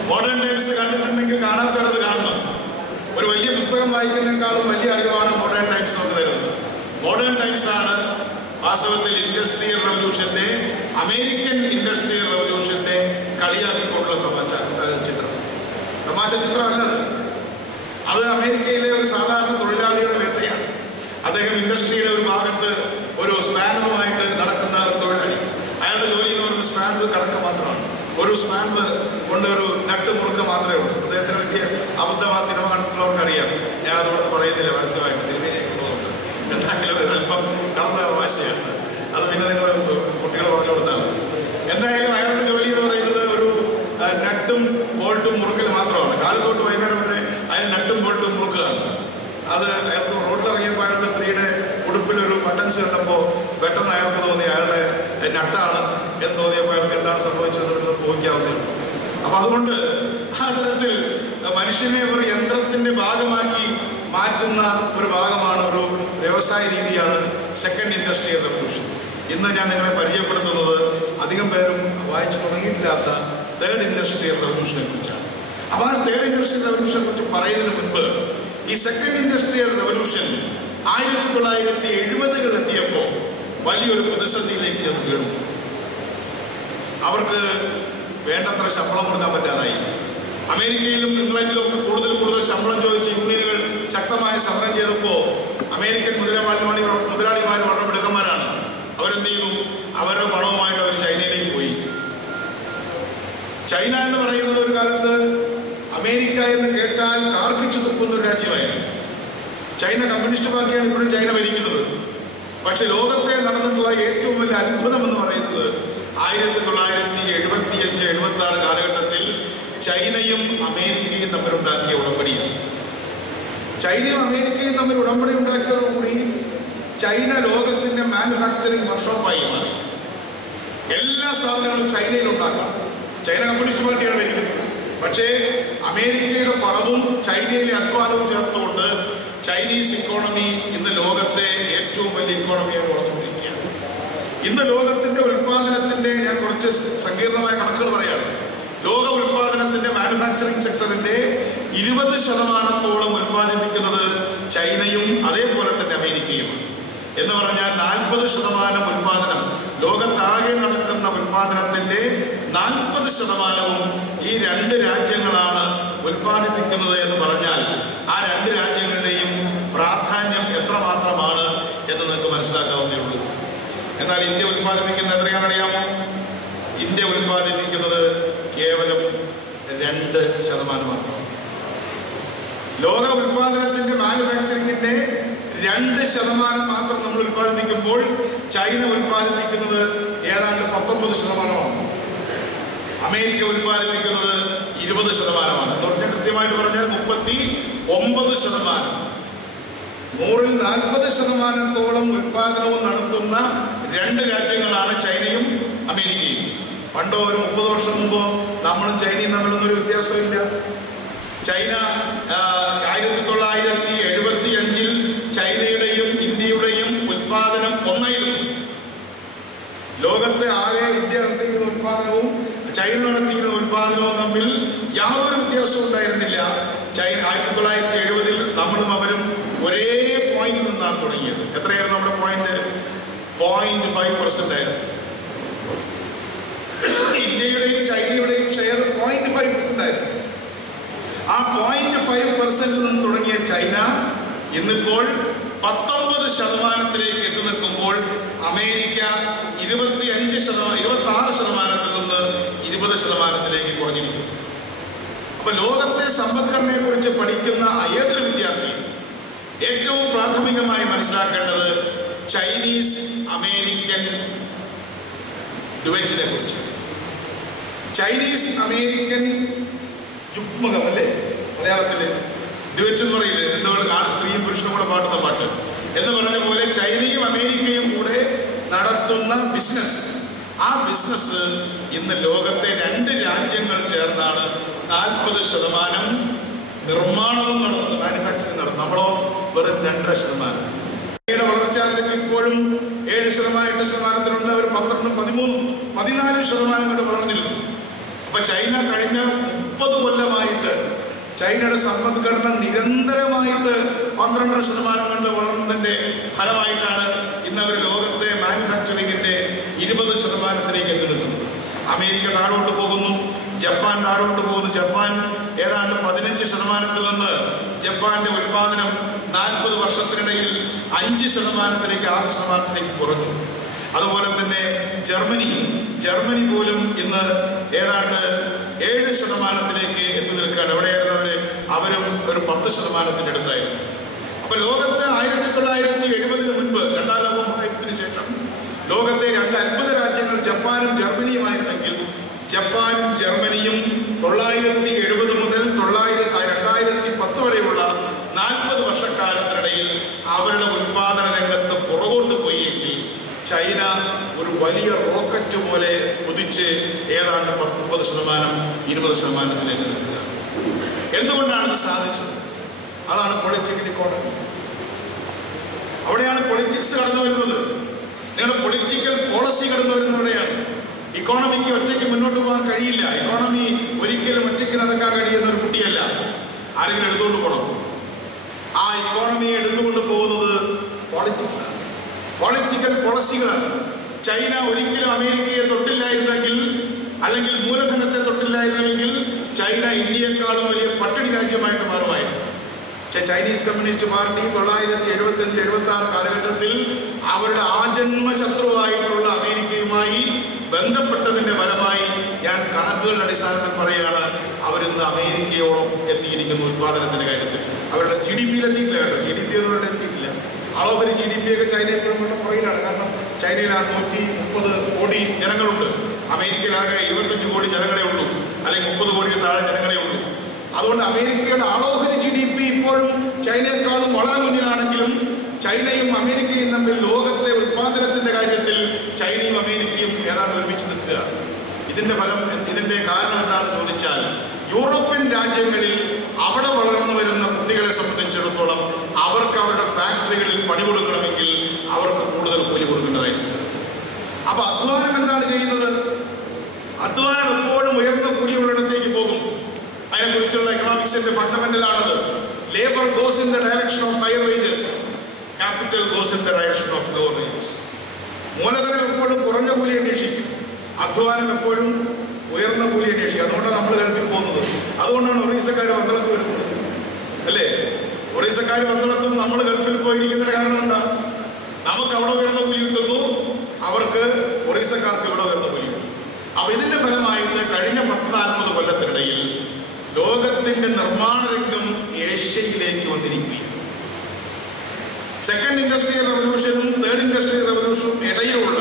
മോഡേൺ ടൈംസ് കണ്ടിട്ടുണ്ടെങ്കിൽ കാണാത്തവരത് കാണണം. ഒരു വലിയ പുസ്തകം വായിക്കുന്നതിനേക്കാളും വലിയ അറിവാണ് മോഡേൺ ടൈംസ് കൊണ്ട് തരുന്നത്. മോഡേൺ ടൈംസ് ആണ് വാസ്തവത്തിൽ ഇൻഡസ്ട്രിയൽ റവല്യൂഷന്റെ, അമേരിക്കൻ ഇൻഡസ്ട്രിയൽ റവല്യൂഷന്റെ കളിയാക്കിക്കൊണ്ടുള്ള തമാശ ചിത്രമല്ലത്. അത് അമേരിക്കയിലെ ഒരു സാധാരണ തൊഴിലാളിയുടെ വ്യഥയാണ്. അദ്ദേഹം ഇൻഡസ്ട്രിയുടെ ഒരു ഭാഗത്ത് ഒരു സ്പാനറുമായിട്ട് നടക്കുന്ന തൊഴിലാളി. അയാളുടെ ജോലി എന്ന് പറയുന്നത് സ്പാനർ കറക്ക മാത്രമാണ്. ഒരു സ്പാനർ കൊണ്ട് ഒരു നട്ട് മുറുക്ക് മാത്രമേ ഉള്ളൂ. അദ്ദേഹത്തിന് വലിയ അബദ്ധം ആ സിനിമ കണ്ടിട്ടുള്ളവർക്കറിയാം. ഞാൻ അതുകൊണ്ട് പറയുന്നില്ല, പരസ്യമായിട്ട് തിരുമേനിയാക്കുന്നുണ്ട്. എന്തായാലും ഒരല്പം കടന്ന ഭാഷയാണ് അത്. പിന്നെ നിങ്ങൾ കുട്ടികൾ പറഞ്ഞു കൊടുത്താണ്. എന്തായാലും അയാളുടെ ജോലി എന്ന് പറയുന്നത് ഒരു നട്ടും ബോൾട്ടും മുറുക്കൽ മാത്രമാണ്. കാലത്തോട്ട് വൈകുന്നേരം വരെ അയാൾ നട്ടും ബോൾട്ടും മുറുക്കുകയാണ്. അത് അയാൾക്ക് റോഡിലിറങ്ങിയപ്പോൾ അയാളുടെ സ്ത്രീയുടെ ഉടുപ്പിലൊരു ബട്ടൺസ് കണ്ടപ്പോൾ പെട്ടെന്ന് അയാൾക്ക് തോന്നി അയാളുടെ നട്ടാണ് എന്ന് തോന്നിയപ്പോൾ അയാൾക്ക് എന്താണ് സംഭവിച്ചതെന്ന് ഊഹിക്കാവുന്നതാണ്. അപ്പൊ അതുകൊണ്ട് ആ തരത്തിൽ മനുഷ്യനെ ഒരു യന്ത്രത്തിന്റെ ഭാഗമാക്കി മാറ്റുന്ന ഒരു ഭാഗമാണ്, ഒരു വ്യവസായ രീതിയാണ് സെക്കൻഡ് ഇൻഡസ്ട്രിയൽ റവല്യൂഷൻ. ഇന്ന് ഞാൻ നിങ്ങളെ പരിചയപ്പെടുത്തുന്നത് അധികം പേരും വായിച്ചു തുടങ്ങിയിട്ടില്ലാത്ത തേർഡ് ഇൻഡസ്ട്രിയൽ റവല്യൂഷനെ കുറിച്ചാണ്. അപ്പോൾ ആ തേർഡ് ഇൻഡസ്ട്രിയൽ റവല്യൂഷനെ കുറിച്ച് പറയുന്നതിന് മുൻപ് ഈ സെക്കൻഡ് ഇൻഡസ്ട്രിയൽ റവല്യൂഷൻ 1970-കൾ എത്തിയപ്പോൾ വലിയൊരു പ്രതിസന്ധിയിലേക്ക് അത് വീണു. അവർക്ക് വേണ്ടത്ര ശമ്പളം കൊടുക്കാൻ പറ്റാതായി. അമേരിക്കയിലും ഇംഗ്ലണ്ടിലും ഒക്കെ കൂടുതൽ ശമ്പളം ചോദിച്ച് യൂണിയനുകൾ ശക്തമായ സമരം ചെയ്തപ്പോൾ അമേരിക്കൻ മുതലാളിമാർ വളരെ മിടുക്കന്മാരാണ്. അവരെന്ത് ചെയ്തു? അവരുടെ പണവുമായിട്ട് അവർ ചൈനയിലേക്ക് പോയി. ചൈന എന്ന് പറയുന്നത് ഒരു കാലത്ത് അമേരിക്ക എന്ന് കേട്ടാൽ ആർക്കിച്ചു തുപ്പുന്ന ഒരു രാജ്യമായിരുന്നു. ചൈന കമ്മ്യൂണിസ്റ്റ് പാർട്ടിയാണ് ഇപ്പോഴും ചൈന ഭരിക്കുന്നത്. പക്ഷെ ലോകത്തെ നടന്നിട്ടുള്ള ഏറ്റവും വലിയ അത്ഭുതം എന്ന് പറയുന്നത് 1975-76 കാലഘട്ടത്തിൽ ചൈനയും അമേരിക്കയും തമ്മിലുണ്ടാക്കിയ ഉടമ്പടിയാണ്. ചൈനയും അമേരിക്കയും തമ്മിൽ ഉടമ്പടി ഉണ്ടാക്കിയതോടുകൂടി ചൈന ലോകത്തിന്റെ മാനുഫാക്ചറിംഗ് വർക്ക്ഷോപ്പായി മാറി. എല്ലാ സാധനങ്ങളും ചൈനയിൽ ഉണ്ടാക്കാം. ചൈന കമ്മ്യൂണിസ്റ്റ് പാർട്ടിയാണ് ഭരിക്കുന്നത്. പക്ഷേ അമേരിക്കയുടെ പണവും ചൈനയിലെ അധ്വാനവും ചേർത്തുകൊണ്ട് ചൈനീസ് ഇക്കോണമി ഇന്ന് ലോകത്തെ ഏറ്റവും വലിയ ഇക്കോണമിയായി വളർന്നുകൊണ്ടിരിക്കുകയാണ്. ഇന്ന് ലോകത്തിന്റെ ഉൽപാദനത്തിന്റെ, ഞാൻ കുറച്ച് സങ്കീർണമായ കണക്കുകൾ പറയാണ്, ലോക ഉൽപാദനത്തിന്റെ മാനുഫാക്ചറിംഗ് സെക്ടറിന്റെ 20% ഉൽപ്പാദിപ്പിക്കുന്നത് ചൈനയും അതേപോലെ തന്നെ അമേരിക്കയുമാണ്. എന്ന് പറഞ്ഞാൽ 40% ഉൽപാദനം, ലോകത്താകെ നടക്കുന്ന ഉൽപാദനത്തിന്റെ 40%വും ഈ രണ്ട് രാജ്യങ്ങളാണ് ഉൽപ്പാദിപ്പിക്കുന്നത് എന്ന് പറഞ്ഞാൽ ആ രണ്ട് രാജ്യങ്ങളുടെയും പ്രാധാന്യം എത്രമാത്രമാണ് എന്ന് നിങ്ങൾക്ക് മനസ്സിലാക്കാവുന്നേ ഉള്ളൂ. എന്നാൽ ഇന്ത്യ ഉൽപ്പാദിപ്പിക്കുന്നത് എത്രയാണെന്നറിയാമോ? ഇന്ത്യ ഉൽപ്പാദിപ്പിക്കുന്നത് കേവലം 2% മാത്രമാണ്. ലോക ഉൽപാദനത്തിന്റെ മാനുഫാക്ചറിംഗിന്റെ 2% മാത്രം നമ്മൾ ഉൽപ്പാദിപ്പിക്കുമ്പോൾ ചൈന ഉൽപ്പാദിപ്പിക്കുന്നത് ഏതാണ്ട് 19%. അമേരിക്ക ഉൽപ്പാദിപ്പിക്കുന്നത് 20%. കൃത്യമായിട്ട് പറഞ്ഞാൽ 39%. 100-ൽ 40%-ഓളം ഉൽപാദനവും നടത്തുന്ന രണ്ട് രാജ്യങ്ങളാണ് ചൈനയും അമേരിക്കയും. പണ്ടോ ഒരു 30 വർഷം മുമ്പോ നമ്മളും ചൈനയും തമ്മിലൊന്നും ഒരു വ്യത്യാസമില്ല. ചൈന 1975-ൽ ചൈനയുടെയും ഇന്ത്യയുടെയും ഉൽപാദനം ഒന്നായിരുന്നു. ലോകത്തെ ആകെ ഇന്ത്യ നടത്തിയിരുന്ന ഉൽപാദനവും ചൈന നടത്തിയിരുന്ന ഉൽപാദനവും തമ്മിൽ യാതൊരു വ്യത്യാസവും ഉണ്ടായിരുന്നില്ല. ചൈന 1970-ൽ നമ്മളും അവരും ഒരേ പോയിന്റ് നിന്നാണ് തുടങ്ങിയത്. എത്രയായിരുന്നു നമ്മുടെ പോയിന്റ്? 0.5% ആയിരുന്നു. ഇന്ത്യയുടെയും ചൈനയുടെയും ഷെയർ 0.5% ആയിരുന്നു. ആ 0.5% നിന്ന് തുടങ്ങിയ ചൈന ഇന്നിപ്പോൾ 19%-ലേക്ക് എത്തി നിൽക്കുമ്പോൾ അമേരിക്ക 26%-ൽ നിന്ന് 20%-ലേക്ക് കുറഞ്ഞിരിക്കുന്നു. അപ്പൊ ലോകത്തെ സമ്പദ്ഘടനയെ കുറിച്ച് പഠിക്കുന്ന ഏതൊരു വിദ്യാർത്ഥിയും ഏറ്റവും പ്രാഥമികമായി മനസ്സിലാക്കേണ്ടത് ചൈനീസ് അമേരിക്കൻ ഡുവറ്റിനെ കുറിച്ച്. ചൈനീസ് അമേരിക്കൻ യുഗ്മകം അല്ലേ മലയാളത്തില് ഡുവറ്റ് എന്ന് പറയില്ലേ, സ്ത്രീയും പുരുഷനും കൂടെ പാട്ടുന്ന പാട്ട് എന്ന് പറഞ്ഞ പോലെ ചൈനയും അമേരിക്കയും കൂടെ നടത്തുന്ന ബിസിനസ്, ആ ബിസിനസ് ഇന്ന് ലോകത്തെ രണ്ട് രാജ്യങ്ങൾ ചേർന്നാണ് 40% നിർമ്മാണവും നടത്തുന്നത്, മാനുഫാക്ചറിംഗ് നടത്തുന്നത്. നമ്മളോ വെറും 2.5%. ചൈനയുടെ വളർച്ചാ നിരക്ക് ഇപ്പോഴും 7%-8%-ത്തിലുണ്ട്. അവർ 12, 13, 14% കൊണ്ട് വളർന്നിരുന്നു. അപ്പൊ ചൈന കഴിഞ്ഞ 30 കൊല്ലമായിട്ട് ചൈനയുടെ സമ്പദ്ഘടന നിരന്തരമായിട്ട് 12% കൊണ്ട് വളർന്നതിന്റെ ഫലമായിട്ടാണ് ഇന്ന് അവർ ലോകത്തെ മാനുഫാക്ചറിംഗിന്റെ 20%-ലേക്ക് എത്തി നിൽക്കുന്നത്. അമേരിക്ക താഴോട്ട് പോകുന്നു, ജപ്പാൻ താഴോട്ട് പോകുന്നു. ജപ്പാൻ ഏതാണ്ട് 15%-ൽ നിന്ന് ജപ്പാന്റെ ഉൽപാദനം 40 വർഷത്തിനിടയിൽ 5%-ലേക്ക് 6%-ലേക്ക് കുറഞ്ഞു. അതുപോലെ തന്നെ ജർമ്മനി പോലും ഇന്ന് ഏതാണ്ട് 7%-ലേക്ക് എത്തി നിൽക്കുകയാണ്. എവിടെയായിരുന്നവര്? അവരും ഒരു 10%-ത്തിന്റെ അടുത്തായിരുന്നു. അപ്പൊ ലോകത്ത് 1970-ന് മുൻപ്, രണ്ടാം ലോക മഹായുദ്ധത്തിന് ശേഷം ലോകത്തെ രണ്ട് അത്ഭുത രാജ്യങ്ങൾ ജപ്പാനും ജർമ്മനിയുമായിരുന്നെങ്കിൽ ജപ്പാനും ജർമ്മനിയും 1970 മുതൽ 2010 വരെയുള്ള 40 വർഷക്കാലത്തിനിടയിൽ അവരുടെ ഉൽപാദന രംഗത്ത് പുറകോട്ട് പോയെങ്കിൽ ചൈന ഒരു വലിയ റോക്കറ്റ് പോലെ കുതിച്ച് ഏതാണ്ട് 19%-20%-ലേക്ക് നിൽക്കുക. എന്തുകൊണ്ടാണ് ഇത് സാധിച്ചത്? അതാണ് പൊളിറ്റിക്കൽ ഇക്കോണമി. അവിടെയാണ് പൊളിറ്റിക്സ് കടന്നു വരുന്നത്. നിങ്ങളുടെ പൊളിറ്റിക്കൽ പോളിസി കടന്നു വരുന്നവിടെയാണ്. ഇക്കോണമിക്ക് ഒറ്റയ്ക്ക് മുന്നോട്ട് പോകാൻ കഴിയില്ല. ഇക്കോണമി ഒരിക്കലും ഒറ്റയ്ക്ക് നടക്കാൻ കഴിയുന്ന ഒരു കുട്ടിയല്ല. ആരെങ്കിലും എടുത്തുകൊണ്ട് പോകണം. ആ ഇക്കോണമിയെ എടുത്തുകൊണ്ട് പോകുന്നത് പോളിറ്റിക്സാണ്, പൊളിറ്റിക്കൽ പോളിസികളാണ്. ചൈന ഒരിക്കലും അമേരിക്കയെ തൊട്ടില്ലായിരുന്നെങ്കിൽ, അല്ലെങ്കിൽ മൂലധനത്തെ തൊട്ടില്ലായിരുന്നെങ്കിൽ ചൈന ഇന്ത്യയെക്കാളും വലിയ പട്ടിണി രാജ്യമായിട്ട് മാറുമായിരുന്നു. പക്ഷെ ചൈനീസ് കമ്മ്യൂണിസ്റ്റ് പാർട്ടി 1975-76 കാലഘട്ടത്തിൽ അവരുടെ ആജന്മ ശത്രുവായിട്ടുള്ള അമേരിക്കയുമായി ബന്ധപ്പെട്ടതിന്റെ ഫലമായി ഞാൻ കണക്കുകളുടെ അടിസ്ഥാനത്തിൽ പറയുകയാണ്, അവരിന്ന് അമേരിക്കയോളം എത്തിയിരിക്കുന്നു ഉത്പാദനത്തിന്റെ കാര്യത്തിൽ. അവരുടെ GDP എത്തിയിട്ടില്ല കേട്ടോ, GDP ഒന്നും അവിടെ എത്തിയിട്ടില്ല. അളവരി GDP ഒക്കെ ചൈനയെക്കാളും പുറകിലാണ്. കാരണം ചൈനയിൽ 130 കോടി ജനങ്ങളുണ്ട്, അമേരിക്കയിലാകെ 25 കോടി ജനങ്ങളെ ഉള്ളൂ, അല്ലെങ്കിൽ 30 കോടിക്ക് താഴെ ജനങ്ങളെ ഉള്ളൂ. അതുകൊണ്ട് അമേരിക്കയുടെ ആളോഹരി GDP ഇപ്പോഴും ചൈനയെക്കാളും വളരെ മുന്നിലാണെങ്കിലും ചൈനയും അമേരിക്കയും തമ്മിൽ ലോകത്തെ ഉത്പാദനത്തിന്റെ കാര്യത്തിൽ ചൈനയും അമേരിക്കയും ഏതാണ്ട് ഒരുമിച്ച് നിൽക്കുകയാണ്. ഇതിന്റെ കാരണം എന്താണെന്ന് ചോദിച്ചാൽ, യൂറോപ്യൻ രാജ്യങ്ങളിൽ അവിടെ വളർന്നു വരുന്ന കുട്ടികളെ സംബന്ധിച്ചിടത്തോളം അവർക്ക് അവരുടെ ഫാക്ടറികളിൽ പണി കൊടുക്കണമെങ്കിൽ അവർക്ക് കൂടുതൽ കൂലി കൊടുക്കേണ്ടതായിട്ടുണ്ട്. അപ്പൊ അധ്വാനം എന്താണ് ചെയ്യുന്നത്? അധ്വാനം എപ്പോഴും ഉയർന്ന കൂലിയുള്ളിടത്തേക്ക് പോകും. അതിനെക്കുറിച്ചുള്ള എക്കണോമിക്സിന്റെ ഫണ്ടമെന്റൽ ആണത്. Labour goes in the direction of higher wages, capital goes in the direction of lower wages. മൂലധനം എപ്പോഴും കുറഞ്ഞ കൂലി അന്വേഷിക്കും, അധ്വാനം എപ്പോഴും ഉയർന്ന കൂലി അന്വേഷിക്കും. അതുകൊണ്ടാണ് നമ്മൾ ഗൾഫിൽ പോകുന്നത്. അതുകൊണ്ടാണ് ഒറീസക്കാർ വന്തളത്ത് വരുന്നത്, അല്ലേ? ഒറീസക്കാർ വന്തളത്തും നമ്മൾ ഗൾഫിൽ പോയിരിക്കുന്നതിന്റെ കാരണം എന്താ? നമുക്ക് അവിടെ ഉയർന്ന കൂലി കിട്ടുന്നു, അവർക്ക് ഒറീസക്കാർക്ക് ഇവിടെ ഉയർന്ന കൂലി കിട്ടും. അപ്പൊ ഇതിന്റെ ഫലമായിട്ട് കഴിഞ്ഞ 10-40 കൊല്ലത്തിനിടയിൽ ലോകത്തിന്റെ നിർമ്മാണ രംഗം ഏഷ്യയിലേക്ക് വന്നിരിക്കുകയും സെക്കൻഡ് ഇൻഡസ്ട്രിയൽ റവല്യൂഷനും തേർഡ് ഇൻഡസ്ട്രിയൽ റവല്യൂഷനും ഇടയിലുള്ള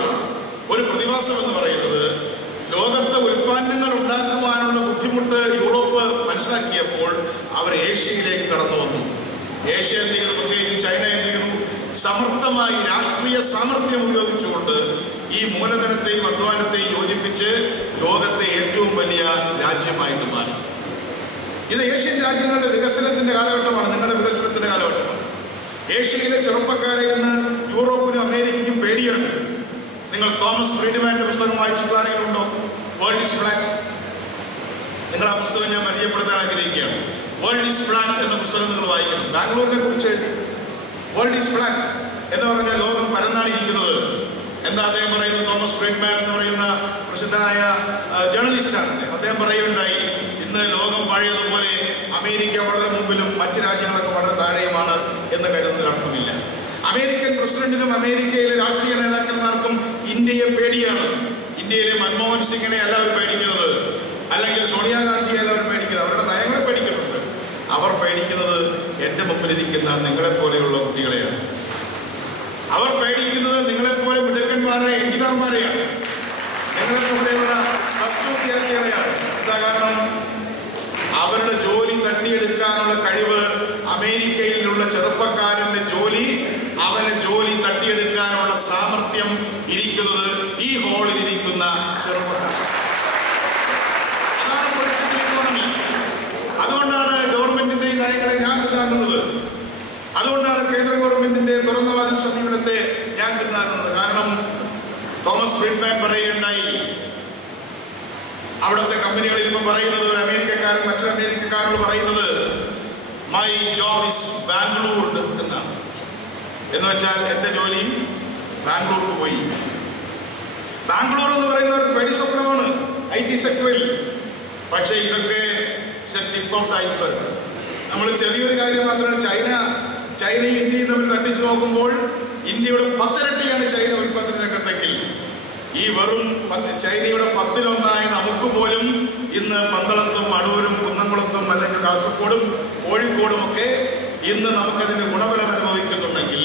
ഒരു പ്രതിഭാസം എന്ന് പറയുന്നത്, ലോകത്തെ ഉൽപ്പന്നങ്ങൾ ഉണ്ടാക്കുവാനുള്ള ബുദ്ധിമുട്ട് യൂറോപ്പ് മനസ്സിലാക്കിയപ്പോൾ അവർ ഏഷ്യയിലേക്ക് കടന്നു വന്നു. ഏഷ്യ എന്ത് ചെയ്തു? പ്രത്യേകിച്ചും ചൈന എന്ത് ചെയ്തു? സമർത്ഥമായി രാഷ്ട്രീയ സാമർഥ്യം ഉപയോഗിച്ചുകൊണ്ട് ഈ മൂലധനത്തെയും അധ്വാനത്തെയും യോജിപ്പിച്ച് ലോകത്തെ ഏറ്റവും വലിയ രാജ്യമായിട്ട് മാറി. ഇത് ഏഷ്യൻ രാജ്യങ്ങളുടെ വികസനത്തിന്റെ കാലഘട്ടമാണ്, നിങ്ങളുടെ വികസനത്തിന്റെ കാലഘട്ടമാണ്. ഏഷ്യയിലെ ചെറുപ്പക്കാരെ ഇന്ന് യൂറോപ്പിനും അമേരിക്കയ്ക്കും പേടിയാണ്. നിങ്ങൾ തോമസ് ഫ്രീഡ്മാന്റെ പുസ്തകം വായിച്ചിട്ടുള്ള ആരെങ്കിലും ഉണ്ടോ? World is flat. നിങ്ങൾ ആ പുസ്തകം ഞാൻ പരിചയപ്പെടുത്താൻ ആഗ്രഹിക്കുകയാണ്. വേൾഡ് ഈസ് ഫ്ലാറ്റ് എന്ന പുസ്തകം നിങ്ങൾ വായിക്കണം. ബാംഗ്ലൂരിനെ കുറിച്ച് എഴുതി. വേൾഡ് ഈസ് ഫ്ലാറ്റ് എന്ന് പറഞ്ഞാൽ ലോകം പരന്നാണിരിക്കുന്നത്. എന്താ അദ്ദേഹം പറയുന്നത്? തോമസ് ഫ്രീഡ്മാൻ എന്ന് പറയുന്ന പ്രസിദ്ധനായ ജേർണലിസ്റ്റാണ്. അദ്ദേഹം പറയുകയുണ്ടായി, ഇന്ന് ലോകം പഴയതുപോലെ അമേരിക്ക വളരെ മുമ്പിലും മറ്റ് രാജ്യങ്ങളൊക്കെ വളരെ താഴെയുമാണ് എന്ന് കരുതുന്നതിൽ അർത്ഥമില്ല. അമേരിക്കൻ പ്രസിഡന്റിനും അമേരിക്കയിലെ രാഷ്ട്രീയ നേതാക്കന്മാർക്കും ഇന്ത്യയെ പേടിയാണ്. ഇന്ത്യയിലെ മൻമോഹൻ സിംഗിനെ അല്ല അവർ പേടിക്കുന്നത്, അല്ലെങ്കിൽ സോണിയാഗാന്ധിയെ അല്ല അവർ പേടിക്കുന്നത്. അവരുടെ നയങ്ങളെ പേടിക്കുന്നുണ്ട്. അവർ പേടിക്കുന്നത് എന്റെ മുമ്പിലിരിക്കുന്ന നിങ്ങളെപ്പോലെയുള്ള കുട്ടികളെയാണ്. അവർ പേടിക്കുന്നത് നിങ്ങളെപ്പോലെ മിടുക്കന്മാരായ എഞ്ചിനീയർമാരെയാണ്, നിങ്ങളെപ്പോലെയുള്ള പ്ലസ് 2 വിദ്യാർത്ഥികളെയാണ്. എന്താ കാരണം? അവരുടെ ജോലി തട്ടിയെടുക്കാനുള്ള കഴിവ്, അമേരിക്കയിലുള്ള ചെറുപ്പക്കാരന്റെ ജോലി, അവന് ജോലി തട്ടിയെടുക്കാനുള്ള സാമർഥ്യം ഇരിക്കുന്നത് ഈ ഹോളിൽ ഇരിക്കുന്ന ചെറുപ്പക്കാർ. അതാണ് പൊളിറ്റിക്കൽ ഇക്കോണമി. അതുകൊണ്ടാണ് ഗവൺമെന്റിന്റെ നയങ്ങളെ ഞാൻ പിന്താങ്ങുന്നത്. അതുകൊണ്ടാണ് കേന്ദ്ര ഗവൺമെന്റിന്റെ തുറന്ന വാതിൽ സമീപനത്തെ ഞാൻ പിന്താങ്ങുന്നത്. കാരണം തോമസ് ഫ്രീഡ്മാൻ പറയുകയുണ്ടായി, അവിടുത്തെ കമ്പനികളിൽ ഇപ്പം പറയുന്നത്, ഒരു അമേരിക്കക്കാരൻ മറ്റൊരു അമേരിക്കക്കാരോട് പറയുന്നത്, മൈ ജോബ് ഇസ് ബാംഗ്ലൂർ എന്നാണ്. എന്ന് വെച്ചാൽ എന്റെ ജോലി ബാംഗ്ലൂർക്ക് പോയി. ബാംഗ്ലൂർ എന്ന് പറയുന്നവർക്ക് പേടി സ്വപ്നമാണ് IT സെക്ടറിൽ. പക്ഷേ ഇതൊക്കെ ടിപ്പ് ഓഫ് ദ ഐസ്ബർഗ്. നമ്മൾ ചെറിയൊരു കാര്യം മാത്രമാണ്. ചൈനയും ഇന്ത്യയും തമ്മിൽ തട്ടിച്ചു നോക്കുമ്പോൾ ഇന്ത്യയുടെ 10 ഇരട്ടിയാണ് ചൈന ഉൽപ്പന്ന രംഗത്തെങ്കിൽ, ഈ വെറും ചൈനയുടെ 10-1 നമുക്ക് പോലും ഇന്ന് പന്തളത്തും അടൂരും കുന്നംകുളത്തും അല്ലെങ്കിൽ കാസർഗോഡും കോഴിക്കോടും ഒക്കെ ഇന്ന് നമുക്കതിന്റെ ഗുണഫലം അനുഭവിക്കുന്നുണ്ടെങ്കിൽ,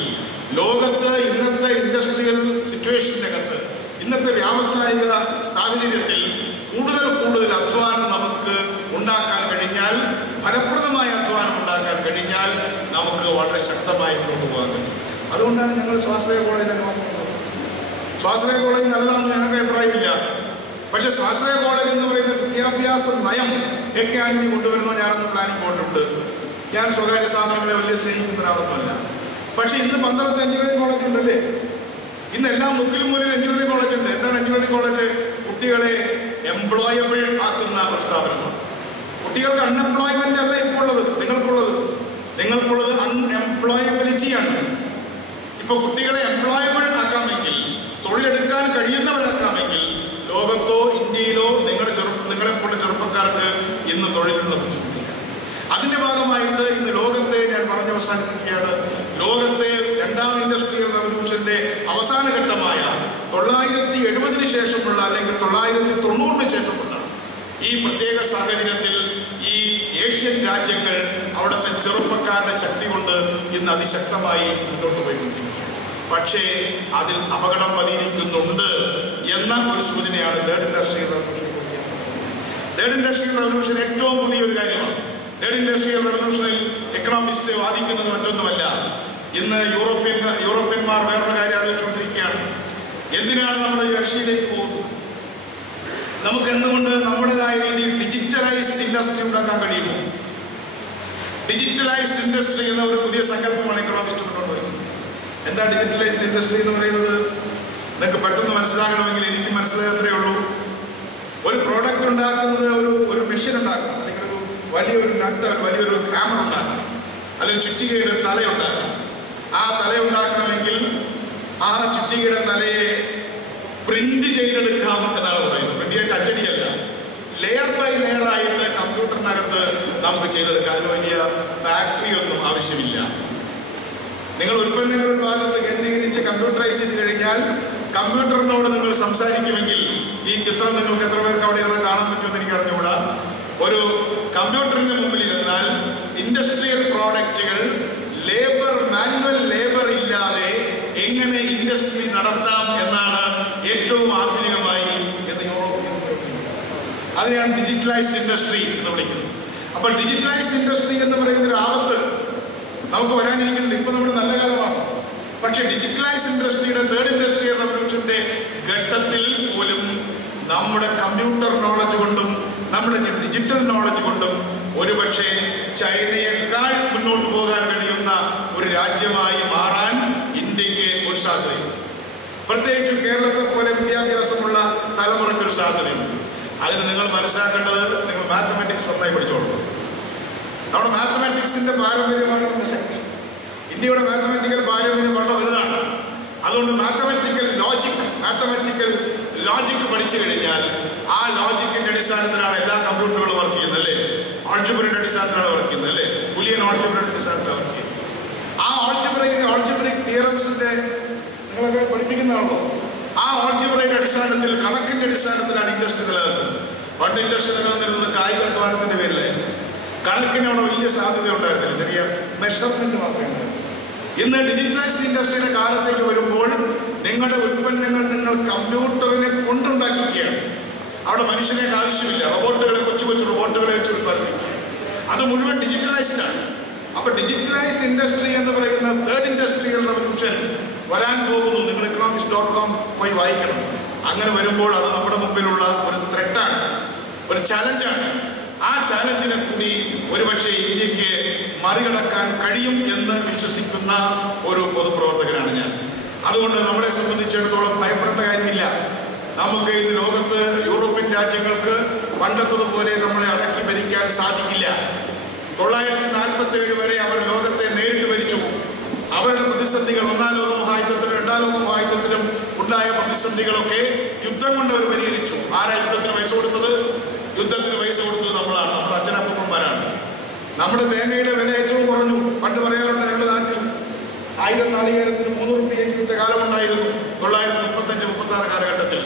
ലോകത്ത് ഇന്നത്തെ ഇൻഡസ്ട്രിയൽ സിറ്റുവേഷനകത്ത്, ഇന്നത്തെ വ്യാവസായിക സാഹചര്യത്തിൽ കൂടുതൽ അധ്വാനം നമുക്ക് ഉണ്ടാക്കാൻ കഴിഞ്ഞാൽ, ഫലപ്രദമായ അധ്വാനം ഉണ്ടാക്കാൻ കഴിഞ്ഞാൽ നമുക്ക് വളരെ ശക്തമായി കൊണ്ടുപോകാൻ കഴിയും. അതുകൊണ്ടാണ് ഞങ്ങൾ സ്വാശ്രയ കോളേജിനെ നോക്കുന്നത്. സ്വാശ്രയ കോളേജ് നല്ലതാണെന്ന് ഞങ്ങൾക്ക് അഭിപ്രായമില്ല. പക്ഷെ സ്വാശ്രയ കോളേജ് എന്ന് പറയുന്ന വിദ്യാഭ്യാസ നയം ഒക്കെയാണ് ഇനി കൊണ്ടുവരുന്നത്. ഞാനൊന്ന് പ്ലാനിങ് പോയിട്ടുണ്ട്. ഞാൻ സ്വകാര്യ സ്ഥാപനങ്ങളെ വലിയ സ്നേഹിക്കുന്ന ഒരാളൊന്നുമല്ല. പക്ഷെ ഇന്ന് പന്തളത്ത് എഞ്ചിനീയറിംഗ് കോളേജ് ഉണ്ടല്ലേ? ഇന്ന് എല്ലാ മുക്കിലും മുന്നിൽ എഞ്ചിനീയറിംഗ് കോളേജ് ഉണ്ട്. എന്താണ് എഞ്ചിനീയറിംഗ് കോളേജ്? കുട്ടികളെ എംപ്ലോയബിൾ ആക്കുന്ന ഒരു സ്ഥാപനമാണ്. കുട്ടികൾക്ക് അൺഎംപ്ലോയ്മെന്റ് അല്ല ഇപ്പോൾ ഉള്ളത്, നിങ്ങൾക്കുള്ളത് അൺഎംപ്ലോയബിലിറ്റിയാണ്. ഇപ്പൊ കുട്ടികളെ എംപ്ലോയബിൾ ആക്കാമെങ്കിൽ, തൊഴിലെടുക്കാൻ കഴിയുന്നവരാക്കാമെങ്കിൽ, ലോകത്തോ ഇന്ത്യയിലോ നിങ്ങളെപ്പോലുള്ള ചെറുപ്പക്കാർക്ക് ഇന്ന് തൊഴിലുള്ള ബുദ്ധിമുട്ടില്ല. അതിന്റെ ഭാഗമായിട്ട് ഇന്ന് ലോകത്തെ ഞാൻ പറഞ്ഞ് അവസാനിപ്പിക്കുകയാണ്. ലോകത്തെ 2ാം ഇൻഡസ്ട്രിയൽ റവല്യൂഷന്റെ അവസാന ഘട്ടമായ 970 ശേഷമുള്ള അല്ലെങ്കിൽ 990 ശേഷമുള്ള ഈ പ്രത്യേക സാഹചര്യത്തിൽ ഈ ഏഷ്യൻ രാജ്യങ്ങൾ അവിടുത്തെ ചെറുപ്പക്കാരുടെ ശക്തി കൊണ്ട് ഇന്ന് അതിശക്തമായി മുന്നോട്ട് പോയിക്കൊണ്ടിരിക്കുന്നു. പക്ഷേ അതിൽ അപകടം പതിയിരിക്കുന്നുണ്ട് എന്ന ഒരു സൂചനയാണ് third industrial revolution. Third industrial revolution ഏറ്റവും പുതിയൊരു കാര്യമാണ്. തേർഡ് ഇൻഡസ്ട്രിയൽ റവല്യൂഷനിൽ എക്കണോമിസ്റ്റ് വാദിക്കുന്നത് മറ്റൊന്നുമല്ല. ഇന്ന് യൂറോപ്യന്മാർ വേറൊരു കാര്യം ആലോചിച്ചുകൊണ്ടിരിക്കുകയാണ്. എന്തിനാണ് നമ്മൾ റഷ്യയിലേക്ക് പോകുന്നത്? നമുക്ക് എന്തുകൊണ്ട് നമ്മുടേതായ രീതിയിൽ ഡിജിറ്റലൈസ്ഡ് ഇൻഡസ്ട്രി ഉണ്ടാക്കാൻ കഴിയുമോ? ഡിജിറ്റലൈസ്ഡ് ഇൻഡസ്ട്രി എന്ന ഒരു പുതിയ സങ്കല്പമാണ് എക്കണോമിസ്റ്റ് കൊണ്ടുവരുന്നത്. എന്താ ഡിജിറ്റലൈസ്ഡ് ഇൻഡസ്ട്രി എന്ന് പറയുന്നത്? നിങ്ങൾക്ക് പെട്ടെന്ന് മനസ്സിലാകണമെങ്കിൽ എനിക്ക് മനസ്സിലാകത്തേ ഉള്ളൂ. ഒരു പ്രോഡക്റ്റ് ഉണ്ടാക്കുന്നത് ഒരു മെഷീൻ ഉണ്ടാക്കണം, അല്ലെങ്കിൽ ഒരു വലിയൊരു നട്ട്, വലിയൊരു ക്യാമറ ഉണ്ടാക്കണം, അല്ലെങ്കിൽ ചുറ്റികയുടെ തലയുണ്ടാക്കണം. ആ തലയുണ്ടാക്കണമെങ്കിൽ ആ ചുറ്റികയുടെ തലയെ പ്രിന്റ് ചെയ്തെടുക്കാം എന്നാണ് പറയുന്നത്. പ്രിന്റ് ചെയ്ത അച്ചടിയല്ല, ലെയർ ബൈ ലെയർ ആയിട്ട് കമ്പ്യൂട്ടറിനകത്ത് നമുക്ക് ചെയ്തെടുക്കാം. അതിന് വലിയ ഫാക്ടറി ഒന്നും ആവശ്യമില്ല. നിങ്ങൾ ഉൽപ്പന്നങ്ങൾ ഭാഗത്ത് കേന്ദ്രീകരിച്ച് കമ്പ്യൂട്ടറൈസ് ചെയ്ത് കഴിഞ്ഞാൽ കമ്പ്യൂട്ടറിനോട് നിങ്ങൾ സംസാരിക്കുമെങ്കിൽ ഈ ചിത്രം നിങ്ങൾക്ക് എത്ര പേർക്ക് അവിടെ കാണാൻ പറ്റുമെന്ന് എനിക്ക് അറിഞ്ഞുകൂടാ. ഒരു കമ്പ്യൂട്ടറിന് മുമ്പിൽ ഇരുന്നാൽ ഇൻഡസ്ട്രിയൽ പ്രോഡക്റ്റുകൾ മാനുവൽ ലേബർ ഇല്ലാതെ എങ്ങനെ ഇൻഡസ്ട്രി നടത്താം എന്നാണ് ഏറ്റവും ആധുനികമായി എന്ന് യൂറോപ്പിൽ. അതിനെയാണ് ഡിജിറ്റലൈസ്ഡ് ഇൻഡസ്ട്രി എന്ന് വിളിക്കുന്നത്. അപ്പോൾ ഡിജിറ്റലൈസ്ഡ് ഇൻഡസ്ട്രി എന്ന് പറയുന്ന ഒരു ആപത്ത് നമുക്ക് വരാനിരിക്കുന്നുണ്ട്. ഇപ്പൊ നമ്മുടെ നല്ല കാലമാണ്. പക്ഷെ ഡിജിറ്റലൈസ്ഡ് ഇൻഡസ്ട്രിയുടെ തേർഡ് ഇൻഡസ്ട്രിയൽ റവല്യൂഷന്റെ ഘട്ടത്തിൽ പോലും നമ്മുടെ കമ്പ്യൂട്ടർ നോളജ് കൊണ്ടും നമ്മുടെ ഡിജിറ്റൽ നോളജ് കൊണ്ടും ഒരുപക്ഷെ ചൈനയേക്കാൾ മുന്നോട്ട് പോകാൻ കഴിയുന്ന ഒരു രാജ്യമായി മാറാൻ ഇന്ത്യക്ക് ഒരു സാധ്യതയുണ്ട്. പ്രത്യേകിച്ച് കേരളത്തെ പോലെ വിദ്യാഭ്യാസമുള്ള തലമുറയ്ക്കൊരു സാധ്യതയുണ്ട്. അതിന് നിങ്ങൾ മനസ്സിലാക്കേണ്ടത്, നിങ്ങൾ മാത്തമാറ്റിക്സ് നന്നായി പഠിച്ചോളൂ. നമ്മുടെ മാത്തമാറ്റിക്സിന്റെ പാരമ്പര്യമാണ് നമ്മുടെ ശക്തി. ഇന്ത്യയുടെ മാത്തമാറ്റിക്കൽ പാരമ്പര്യം വളരെ വലുതാണ്. അതുകൊണ്ട് മാത്തമാറ്റിക്കൽ ലോജിക് പഠിച്ചു കഴിഞ്ഞാൽ ആ ലോജിക്കിന്റെ അടിസ്ഥാനത്തിലാണ് എല്ലാ കമ്പ്യൂട്ടറുകളും വർക്ക് ചെയ്യുന്നത്, അല്ലേ? ആൾജിബ്രയുടെ അടിസ്ഥാനത്തിലാണ് വർക്ക് ചെയ്യുന്നത്, അല്ലേ? ബുലിയൻ ആൾജിബ്രയുടെ അടിസ്ഥാനത്തിലാണ് വർക്ക് ചെയ്യുന്നത്. ആ ആൾജിബ്രിക് തിയറംസിന്റെ നിങ്ങളൊക്കെ പഠിപ്പിക്കുന്നതാണല്ലോ. ആ ആൾജിബ്രയുടെ അടിസ്ഥാനത്തിൽ, കണക്കിന്റെ അടിസ്ഥാനത്തിലാണ് ഇൻഡസ്ട്രി നിലനിൽക്കുന്നത്. പണ്ട് ഇൻഡസ്ട്രി നിലനിന്നിരുന്നത് കായിക അധ്വാനത്തിന്റെ പേരിലായിരുന്നു. കണക്കിന് അവിടെ വലിയ സാധ്യത ഉണ്ടായിരുന്നില്ല, ചെറിയ മെഷർമെന്റ് മാത്രമേ ഉണ്ടായിരുന്നു. ഇന്ന് ഡിജിറ്റലൈസ്ഡ് ഇൻഡസ്ട്രിയുടെ കാലത്തേക്ക് വരുമ്പോൾ നിങ്ങളുടെ ഉൽപ്പന്നങ്ങൾ നിങ്ങൾ കമ്പ്യൂട്ടറിനെ കൊണ്ടുണ്ടാക്കിയിരിക്കുകയാണ്. അവിടെ മനുഷ്യനെ ആവശ്യമില്ല. റോബോട്ടുകളെ, കൊച്ചു റോബോട്ടുകളെ വെച്ച് ഉൽപ്പാദിപ്പിക്കും. അത് മുഴുവൻ ഡിജിറ്റലൈസ്ഡ് ആണ്. അപ്പൊ ഡിജിറ്റലൈസ്ഡ് ഇൻഡസ്ട്രി എന്ന് പറയുന്ന തേർഡ് ഇൻഡസ്ട്രിയൽ റവല്യൂഷൻ വരാൻ പോകുന്നു. നിങ്ങൾ economics.com പോയി വായിക്കണം. അങ്ങനെ വരുമ്പോൾ അത് നമ്മുടെ മുമ്പിലുള്ള ഒരു ത്രെട്ടാണ്, ഒരു ചലഞ്ചാണ്. ആ ചാലഞ്ചിനെ കൂടി ഒരുപക്ഷെ ഇന്ത്യക്ക് മറികടക്കാൻ കഴിയും എന്ന് വിശ്വസിക്കുന്ന ഒരു പൊതുപ്രവർത്തകനാണ് ഞാൻ. അതുകൊണ്ട് നമ്മളെ സംബന്ധിച്ചിടത്തോളം ഭയപ്പെടേണ്ട കാര്യമില്ല. നമുക്ക് ഈ ലോകത്ത് യൂറോപ്യൻ രാജ്യങ്ങൾക്ക് പണ്ടത്തതുപോലെ നമ്മളെ അടക്കി ഭരിക്കാൻ സാധിക്കില്ല. 947 വരെ അവർ ലോകത്തെ നേരിട്ട് ഭരിച്ചു. അവരുടെ പ്രതിസന്ധികൾ, ഒന്നാം ലോക മഹായുദ്ധത്തിലും രണ്ടാം ലോക മഹായുദ്ധത്തിലും ഉണ്ടായ പ്രതിസന്ധികളൊക്കെ യുദ്ധം കൊണ്ട് അവർ പരിഹരിച്ചു. ആരാ യുദ്ധത്തിന് പൈസ കൊടുത്തത്? യുദ്ധത്തിന് പൈസ കൊടുത്തത് നമ്മളാണ്, നമ്മുടെ അച്ഛനപ്പന്മാരാണ്. നമ്മുടെ തേങ്ങയുടെ വില ഏറ്റവും കുറഞ്ഞു. പണ്ട് പറയാറുണ്ട് ഞങ്ങളുടെ നാട്ടിൽ 1000 നാളികേരത്തിന് 3 രൂപ കാലമുണ്ടായിരുന്നു 935-36 കാലഘട്ടത്തിൽ.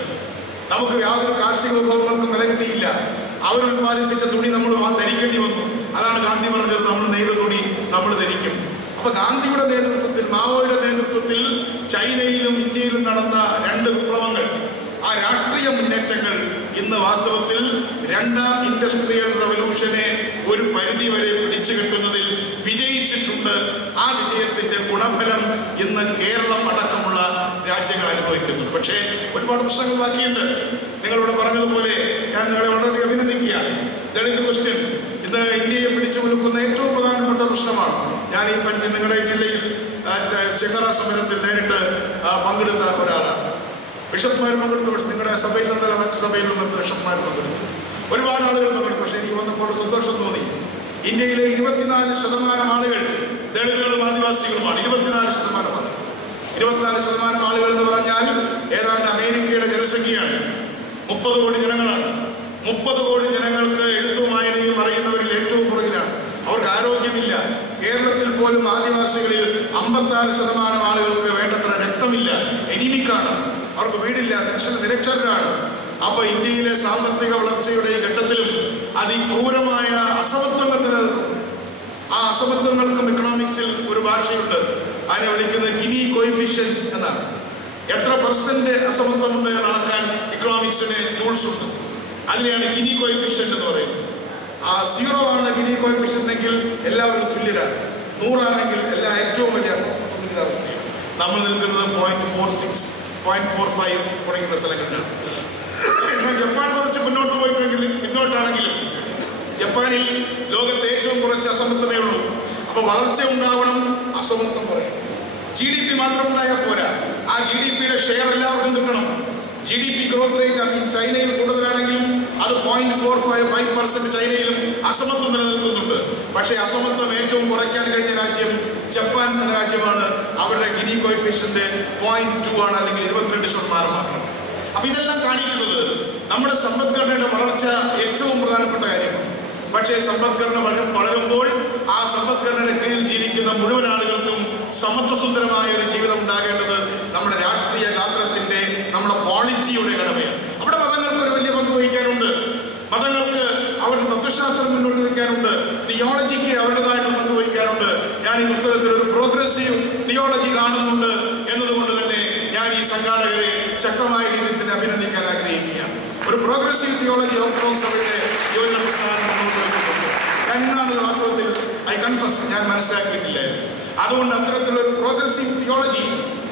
നമുക്ക് യാതൊരു കാർഷിക വിഭവങ്ങൾക്കും വില കിട്ടിയില്ല. അവരുൽപ്പാദിപ്പിച്ച തുണി നമ്മൾ ധരിക്കേണ്ടി വന്നു. അതാണ് ഗാന്ധി പറഞ്ഞത്, നമ്മൾ നെയ്ത തുണി നമ്മൾ ധരിക്കും. അപ്പൊ ഗാന്ധിയുടെ നേതൃത്വത്തിൽ, മാവോയുടെ നേതൃത്വത്തിൽ ചൈനയിലും ഇന്ത്യയിലും നടന്ന 2 വിപ്ലവങ്ങൾ, ആ രാഷ്ട്രീയ മുന്നേറ്റങ്ങൾ ഇന്ന് വാസ്തവത്തിൽ രണ്ടാം ഇൻഡസ്ട്രിയൽ റവല്യൂഷനെ ഒരു പരിധി വരെ പിടിച്ചു കെട്ടുന്നതിൽ വിജയിച്ചിട്ടുണ്ട്. ആ വിജയത്തിന്റെ ഗുണഫലം ഇന്ന് കേരളം അടക്കമുള്ള രാജ്യങ്ങൾ അനുഭവിക്കുന്നു. പക്ഷേ ഒരുപാട് പ്രശ്നങ്ങൾ ബാക്കിയുണ്ട്. നിങ്ങളിവിടെ പറഞ്ഞതുപോലെ ഞാൻ നിങ്ങളെ വളരെയധികം അഭിനന്ദിക്കുകയാണ്. ദളിത് ക്വസ്റ്റ്യൻ ഇന്ന് ഇന്ത്യയെ പിടിച്ചു നിൽക്കുന്ന ഏറ്റവും പ്രധാനപ്പെട്ട പ്രശ്നമാണ്. ഞാൻ ഈ നിങ്ങളുടെ ജില്ലയിൽ ചെങ്ങറ സമരത്തിൽ നേരിട്ട് പങ്കെടുത്ത ഒരാളാണ്. ബിഷപ്പ്മാർ പങ്കെടുത്തു. പക്ഷെ നിങ്ങളുടെ സഭയിൽ നിന്നല്ല, മറ്റു സഭയിൽ നിന്നും ബിഷപ്പ്മാർ പങ്കെടുത്തു. ഒരുപാട് ആളുകൾ പങ്കെടുത്തു. പക്ഷെ എനിക്ക് വന്നപ്പോൾ സന്തോഷം തോന്നി. ഇന്ത്യയിലെ 24% ആളുകൾ ദളിതുകളും ആദിവാസികളുമാണ്. 24% ആളുകൾ എന്ന് പറഞ്ഞാൽ ഏതാണ്ട് അമേരിക്കയുടെ ജനസംഖ്യയാണ്. 30 കോടി ജനങ്ങളാണ്. 30 കോടി ജനങ്ങൾക്ക് എഴുത്തും വായനയും അറിയുന്നവരിൽ ഏറ്റവും പുറകിലാണ്. അവർക്ക് ആരോഗ്യമില്ല. കേരളത്തിൽ പോലും ആദിവാസികളിൽ 54% ആളുകൾക്ക് വേണ്ടത്ര രക്തമില്ല, എനിമിക്കാണ്. അവർക്ക് വീടില്ല, നിരക്ഷരരാണ്. അപ്പൊ ഇന്ത്യയിലെ സാമ്പത്തിക വളർച്ചയുടെ ഘട്ടത്തിലും അതിക്രൂരമായ അസമത്വങ്ങൾ നിലനിൽക്കും. ആ അസമത്വങ്ങൾക്കും എക്കണോമിക്സിൽ ഒരു ഭാഷയുണ്ട്. അതിനെ വിളിക്കുന്നത് ഗിനി കോയിഫിഷ്യന്റ് എന്നാണ്. എത്ര പെർസെന്റ് അസമത്വമുണ്ട് എന്ന് അളക്കാൻ ഇക്കണോമിക്സിന് ടൂൾസ് ഉണ്ട്. അതിനെയാണ് ഗിനി കോയിഫിഷ്യന്റ് എന്ന് പറയുന്നത്. ആ 0 ആണ് ഗിനി കോയിഫിഷ്യന്റ് എങ്കിൽ എല്ലാവരും തുല്യരാണ്. 100 ആണെങ്കിൽ എല്ലാ ഏറ്റവും വലിയ അസമത്വസ്ഥയാണ്. നമ്മൾ നിൽക്കുന്നത് 0.46, 0.45 തുടങ്ങിയ സ്ഥലങ്ങളിലാണ്. എന്നാൽ ജപ്പാൻ കുറച്ച് പിന്നോട്ടാണെങ്കിലും ജപ്പാനിൽ ലോകത്തെ ഏറ്റവും കുറച്ച് അസമത്വമേ ഉള്ളൂ. അപ്പൊ വളർച്ച ഉണ്ടാവണം, അസമത്വം പറയും. GDP മാത്രം ഉണ്ടായാൽ പോരാ, ആ GDP-യുടെ ഷെയർ എല്ലാവർക്കും കിട്ടണം. GDP ഗ്രോത്ത് റേറ്റ് ചൈനയിൽ കൂടുതലാണെങ്കിലും അത് 0.45% ചൈനയിലും അസമത്വം നിലനിൽക്കുന്നുണ്ട്. പക്ഷേ അസമത്വം ഏറ്റവും കുറയ്ക്കാൻ കഴിഞ്ഞ രാജ്യം ജപ്പാൻ എന്ന രാജ്യമാണ്. അവരുടെ ഗിനി കോഎഫിഷ്യന്റ് 0.2 ആണ്, അല്ലെങ്കിൽ 22% മാത്രം. അപ്പൊ ഇതെല്ലാം കാണിക്കുന്നത് നമ്മുടെ സമ്പദ്ഘടനയുടെ വളർച്ച ഏറ്റവും പ്രധാനപ്പെട്ട കാര്യമാണ്. പക്ഷേ സമ്പദ്ഘടന വളരുമ്പോൾ ആ സമ്പദ്ഘടനയുടെ കീഴിൽ ജീവിക്കുന്ന മുഴുവൻ ആളുകൾക്കും സമത്വസുന്ദരമായ ഒരു ജീവിതം ഉണ്ടാകേണ്ടത് നമ്മുടെ രാഷ്ട്രീയ ഗാത്രത്തിന്റെ, നമ്മുടെ പോളിറ്റിയുടെ കടമയാണ്. അവിടെ മതങ്ങൾക്ക് ഒരു വലിയ പങ്ക് വഹിക്കാനുണ്ട്. മതങ്ങൾക്ക് അവരുടെ തത്വശാസ്ത്രം മുന്നോട്ട് വയ്ക്കാനുണ്ട്. തിയോളജിക്ക് അവരുടേതായിട്ട് പങ്ക് വഹിക്കാനുണ്ട്. ഞാൻ ഈ പുസ്തകത്തിൽ ഒരു പ്രോഗ്രസീവ് തിയോളജി കാണുന്നുണ്ട് എന്നതുകൊണ്ട് തന്നെ ഞാൻ ഈ സംഘാടകരെ ശക്തമായ രീതിയിൽ അഭിനന്ദിക്കാൻ ആഗ്രഹിക്കുകയാണ്. ഒരു പ്രോഗ്രസീവ് തിയോളജി ഓർത്തഡോക്സ് സഭയുടെ യോജന പ്രസ്ഥാനം മുന്നോട്ട് വയ്ക്കുന്നുണ്ട്. എന്നാണ് വാസ്തവത്തിൽ ഞാൻ മനസ്സിലാക്കിയിട്ടില്ലായിരുന്നു. അതുകൊണ്ട് അത്തരത്തിലുള്ള ഒരു പ്രോഗ്രസീവ് തിയോളജി,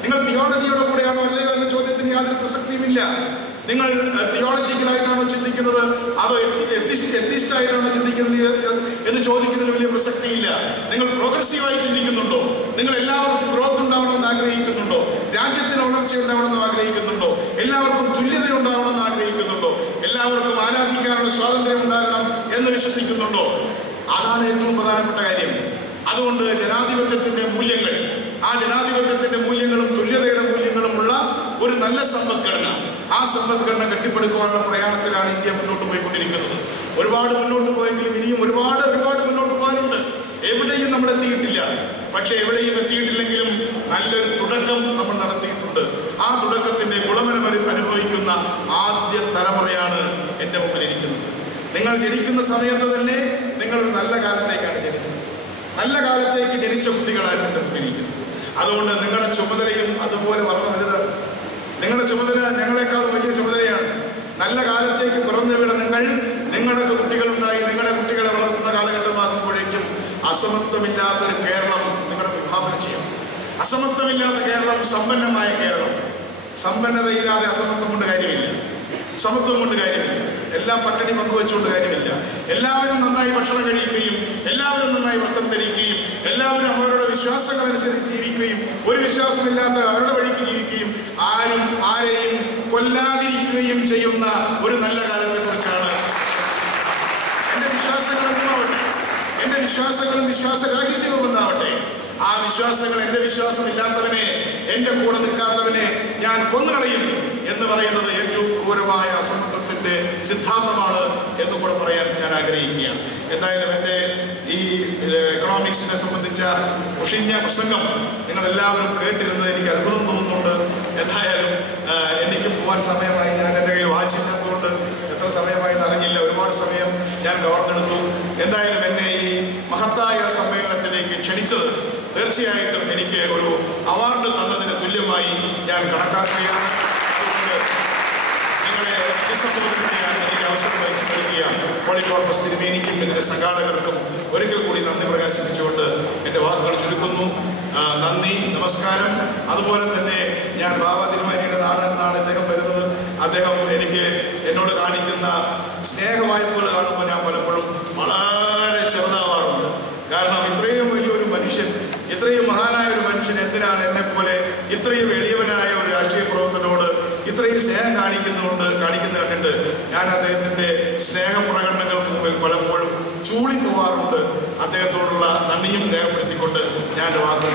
നിങ്ങൾ തിയോളജിയുടെ കൂടെയാണോ അല്ലയോ എന്ന ചോദ്യത്തിന് യാതൊരു പ്രസക്തിയുമില്ല. നിങ്ങൾ തിയോളജിക്കലായിട്ടാണോ ചിന്തിക്കുന്നത്, അതോ എത്തിസ്റ്റായിട്ടാണോ ചിന്തിക്കുന്നത് എന്ന് ചോദിക്കുന്നതിന് വലിയ പ്രസക്തിയില്ല. നിങ്ങൾ പ്രോഗ്രസീവായി ചിന്തിക്കുന്നുണ്ടോ? നിങ്ങൾ എല്ലാവർക്കും ഗ്രോത്ത് ഉണ്ടാവണമെന്ന് ആഗ്രഹിക്കുന്നുണ്ടോ? രാജ്യത്തിന് വളർച്ച ഉണ്ടാവണമെന്ന് ആഗ്രഹിക്കുന്നുണ്ടോ? എല്ലാവർക്കും തുല്യത ഉണ്ടാവണമെന്ന് ആഗ്രഹിക്കുന്നുണ്ടോ? എല്ലാവർക്കും ആരാധിക്കാനുള്ള സ്വാതന്ത്ര്യം ഉണ്ടാകണം എന്ന് വിശ്വസിക്കുന്നുണ്ടോ? അതാണ് ഏറ്റവും പ്രധാനപ്പെട്ട കാര്യം. അതുകൊണ്ട് ജനാധിപത്യത്തിന്റെ മൂല്യങ്ങൾ, ആ ജനാധിപത്യത്തിന്റെ മൂല്യങ്ങളും തുല്യതയുടെ മൂല്യങ്ങളുമുള്ള ഒരു നല്ല സമ്പദ്ഘടന, ആ സമ്പദ്ഘടന കെട്ടിപ്പടുക്കുവാനുള്ള പ്രയാണത്തിലാണ് ഇന്ത്യ മുന്നോട്ട് പോയിക്കൊണ്ടിരിക്കുന്നത്. ഒരുപാട് മുന്നോട്ട് പോയെങ്കിലും ഇനിയും ഒരുപാട് മുന്നോട്ട് പോകാനുണ്ട്. എവിടെയും നമ്മൾ എത്തിയിട്ടില്ല. പക്ഷെ എവിടെയും എത്തിയിട്ടില്ലെങ്കിലും നല്ലൊരു തുടക്കം നമ്മൾ നടത്തിയിട്ടുണ്ട്. ആ തുടക്കത്തിന്റെ ഗുണമനം അനുഭവിക്കുന്ന ആദ്യ തലമുറയാണ് എന്റെ മുമ്പിലിരിക്കുന്നത്. നിങ്ങൾ ജനിക്കുന്ന സമയത്ത് തന്നെ നിങ്ങൾ നല്ല കാലത്തേക്കാണ് ജനിച്ചത്. നല്ല കാലത്തേക്ക് ജനിച്ച കുട്ടികളാണ് എന്റെ മുമ്പിലിരിക്കുന്നത്. അതുകൊണ്ട് നിങ്ങളുടെ ചുമതലയും അതുപോലെ വളർന്നു വലുതാണ്. നിങ്ങളുടെ ചുമതല ഞങ്ങളെക്കാൾ വലിയ ചുമതലയാണ്. നല്ല കാലത്തേക്ക് പിറന്നു വീണ നിങ്ങളുടെ കുട്ടികളുണ്ടായി, നിങ്ങളുടെ കുട്ടികളെ വളർത്തുന്ന കാലഘട്ടമാകുമ്പോഴേക്കും അസമത്വമില്ലാത്തൊരു കേരളം നിങ്ങളുടെ വിഭാവനം ചെയ്യും. അസമത്വമില്ലാത്ത കേരളം സമ്പന്നമായ കേരളം. സമ്പന്നതയില്ലാതെ അസമത്വം കൊണ്ട് കാര്യമില്ല, സമത്വം കൊണ്ട് കാര്യമില്ല. എല്ലാം പട്ടിണി പങ്കുവെച്ചുകൊണ്ട് കാര്യമില്ല. എല്ലാവരും നന്നായി ഭക്ഷണം കഴിക്കുകയും എല്ലാവരും നന്നായി വസ്ത്രം ധരിക്കുകയും എല്ലാവരും അവരുടെ വിശ്വാസങ്ങൾ അനുസരിച്ച് ജീവിക്കുകയും ഒരു വിശ്വാസമില്ലാത്ത അവരുടെ വഴിക്ക് ജീവിക്കുകയും ആരും ആരെയും കൊല്ലാതിരിക്കുകയും ചെയ്യുന്ന ഒരു നല്ല കാലത്തെ കുറിച്ചാണ് എന്റെ വിശ്വാസങ്ങളൊന്നുമാവട്ടെ, എന്റെ വിശ്വാസങ്ങളും വിശ്വാസരാഹിത്യവുമെന്നാവട്ടെ. ആ വിശ്വാസങ്ങൾ, എന്റെ വിശ്വാസമില്ലാത്തവനെ, എന്റെ കൂടെ നിൽക്കാത്തവനെ ഞാൻ കൊന്നുകളയും എന്ന് പറയുന്നത് ഏറ്റവും ക്രൂരമായ അസമത്വത്തിന്റെ സിദ്ധാന്തമാണ് എന്ന് കൂടെ പറയാൻ ഞാൻ ആഗ്രഹിക്കുകയാണ്. എന്തായാലും എൻ്റെ ഈ എക്കണോമിക്സിനെ സംബന്ധിച്ച ഒഷിഞ്ഞ പ്രസംഗം നിങ്ങൾ എല്ലാവരും കേട്ടിരുന്നത് എനിക്ക് അത്ഭുതം തോന്നുന്നുണ്ട്. എന്തായാലും എനിക്കും പോകാൻ സമയമായി. ഞാൻ എൻ്റെ കയ്യിൽ വായിച്ചിരുന്നതുകൊണ്ട് എത്ര സമയമായി അറിഞ്ഞില്ല. ഒരുപാട് സമയം ഞാൻ കവർന്നെടുത്തു. എന്തായാലും എന്നെ ഈ മഹത്തായ സമ്മേളനത്തിലേക്ക് ക്ഷണിച്ചത് തീർച്ചയായിട്ടും എനിക്ക് ഒരു അവാർഡ് തന്നതിന് തുല്യമായി ഞാൻ കണക്കാക്കുകയാണ്. നിങ്ങളെ എനിക്ക് അവസരമായി നൽകിയ പോളികോർപ്പസ് തിരുമേനിക്കും ഇതിന്റെ സംഘാടകർക്കും ഒരിക്കൽ കൂടി നന്ദി പ്രകാശിപ്പിച്ചുകൊണ്ട് എൻ്റെ വാക്കുകൾ ചുരുക്കുന്നു. നന്ദി, നമസ്കാരം. അതുപോലെ തന്നെ ഞാൻ ബാബ തിരുമേനിയുടെ നാടെന്നാണ് അദ്ദേഹം വരുന്നത്. അദ്ദേഹം എന്നോട് കാണിക്കുന്ന സ്നേഹവായ്പകൾ കാണുമ്പോൾ ഞാൻ പലപ്പോഴും വളരെ ചെറുതാവാറുണ്ട്. കാരണം ഇത്രയും വലിയൊരു മനുഷ്യൻ, ഇത്രയും മഹാനായ ഒരു മനുഷ്യൻ എന്തിനാണ് എന്നെപ്പോലെ ഇത്രയും എളിയവനായ ഒരു രാഷ്ട്രീയ പ്രവർത്തനോട് ഇത്രയും സ്നേഹം കാണിക്കുന്ന കണ്ടിട്ട് ഞാൻ അദ്ദേഹത്തിന്റെ സ്നേഹപ്രകടനങ്ങൾക്ക് മുമ്പിൽ പലപ്പോഴും ചൂളിപ്പോവാറുണ്ട്. അദ്ദേഹത്തോടുള്ള നന്ദിയും രേഖപ്പെടുത്തിക്കൊണ്ട് ഞാൻ വാക്കുകൾ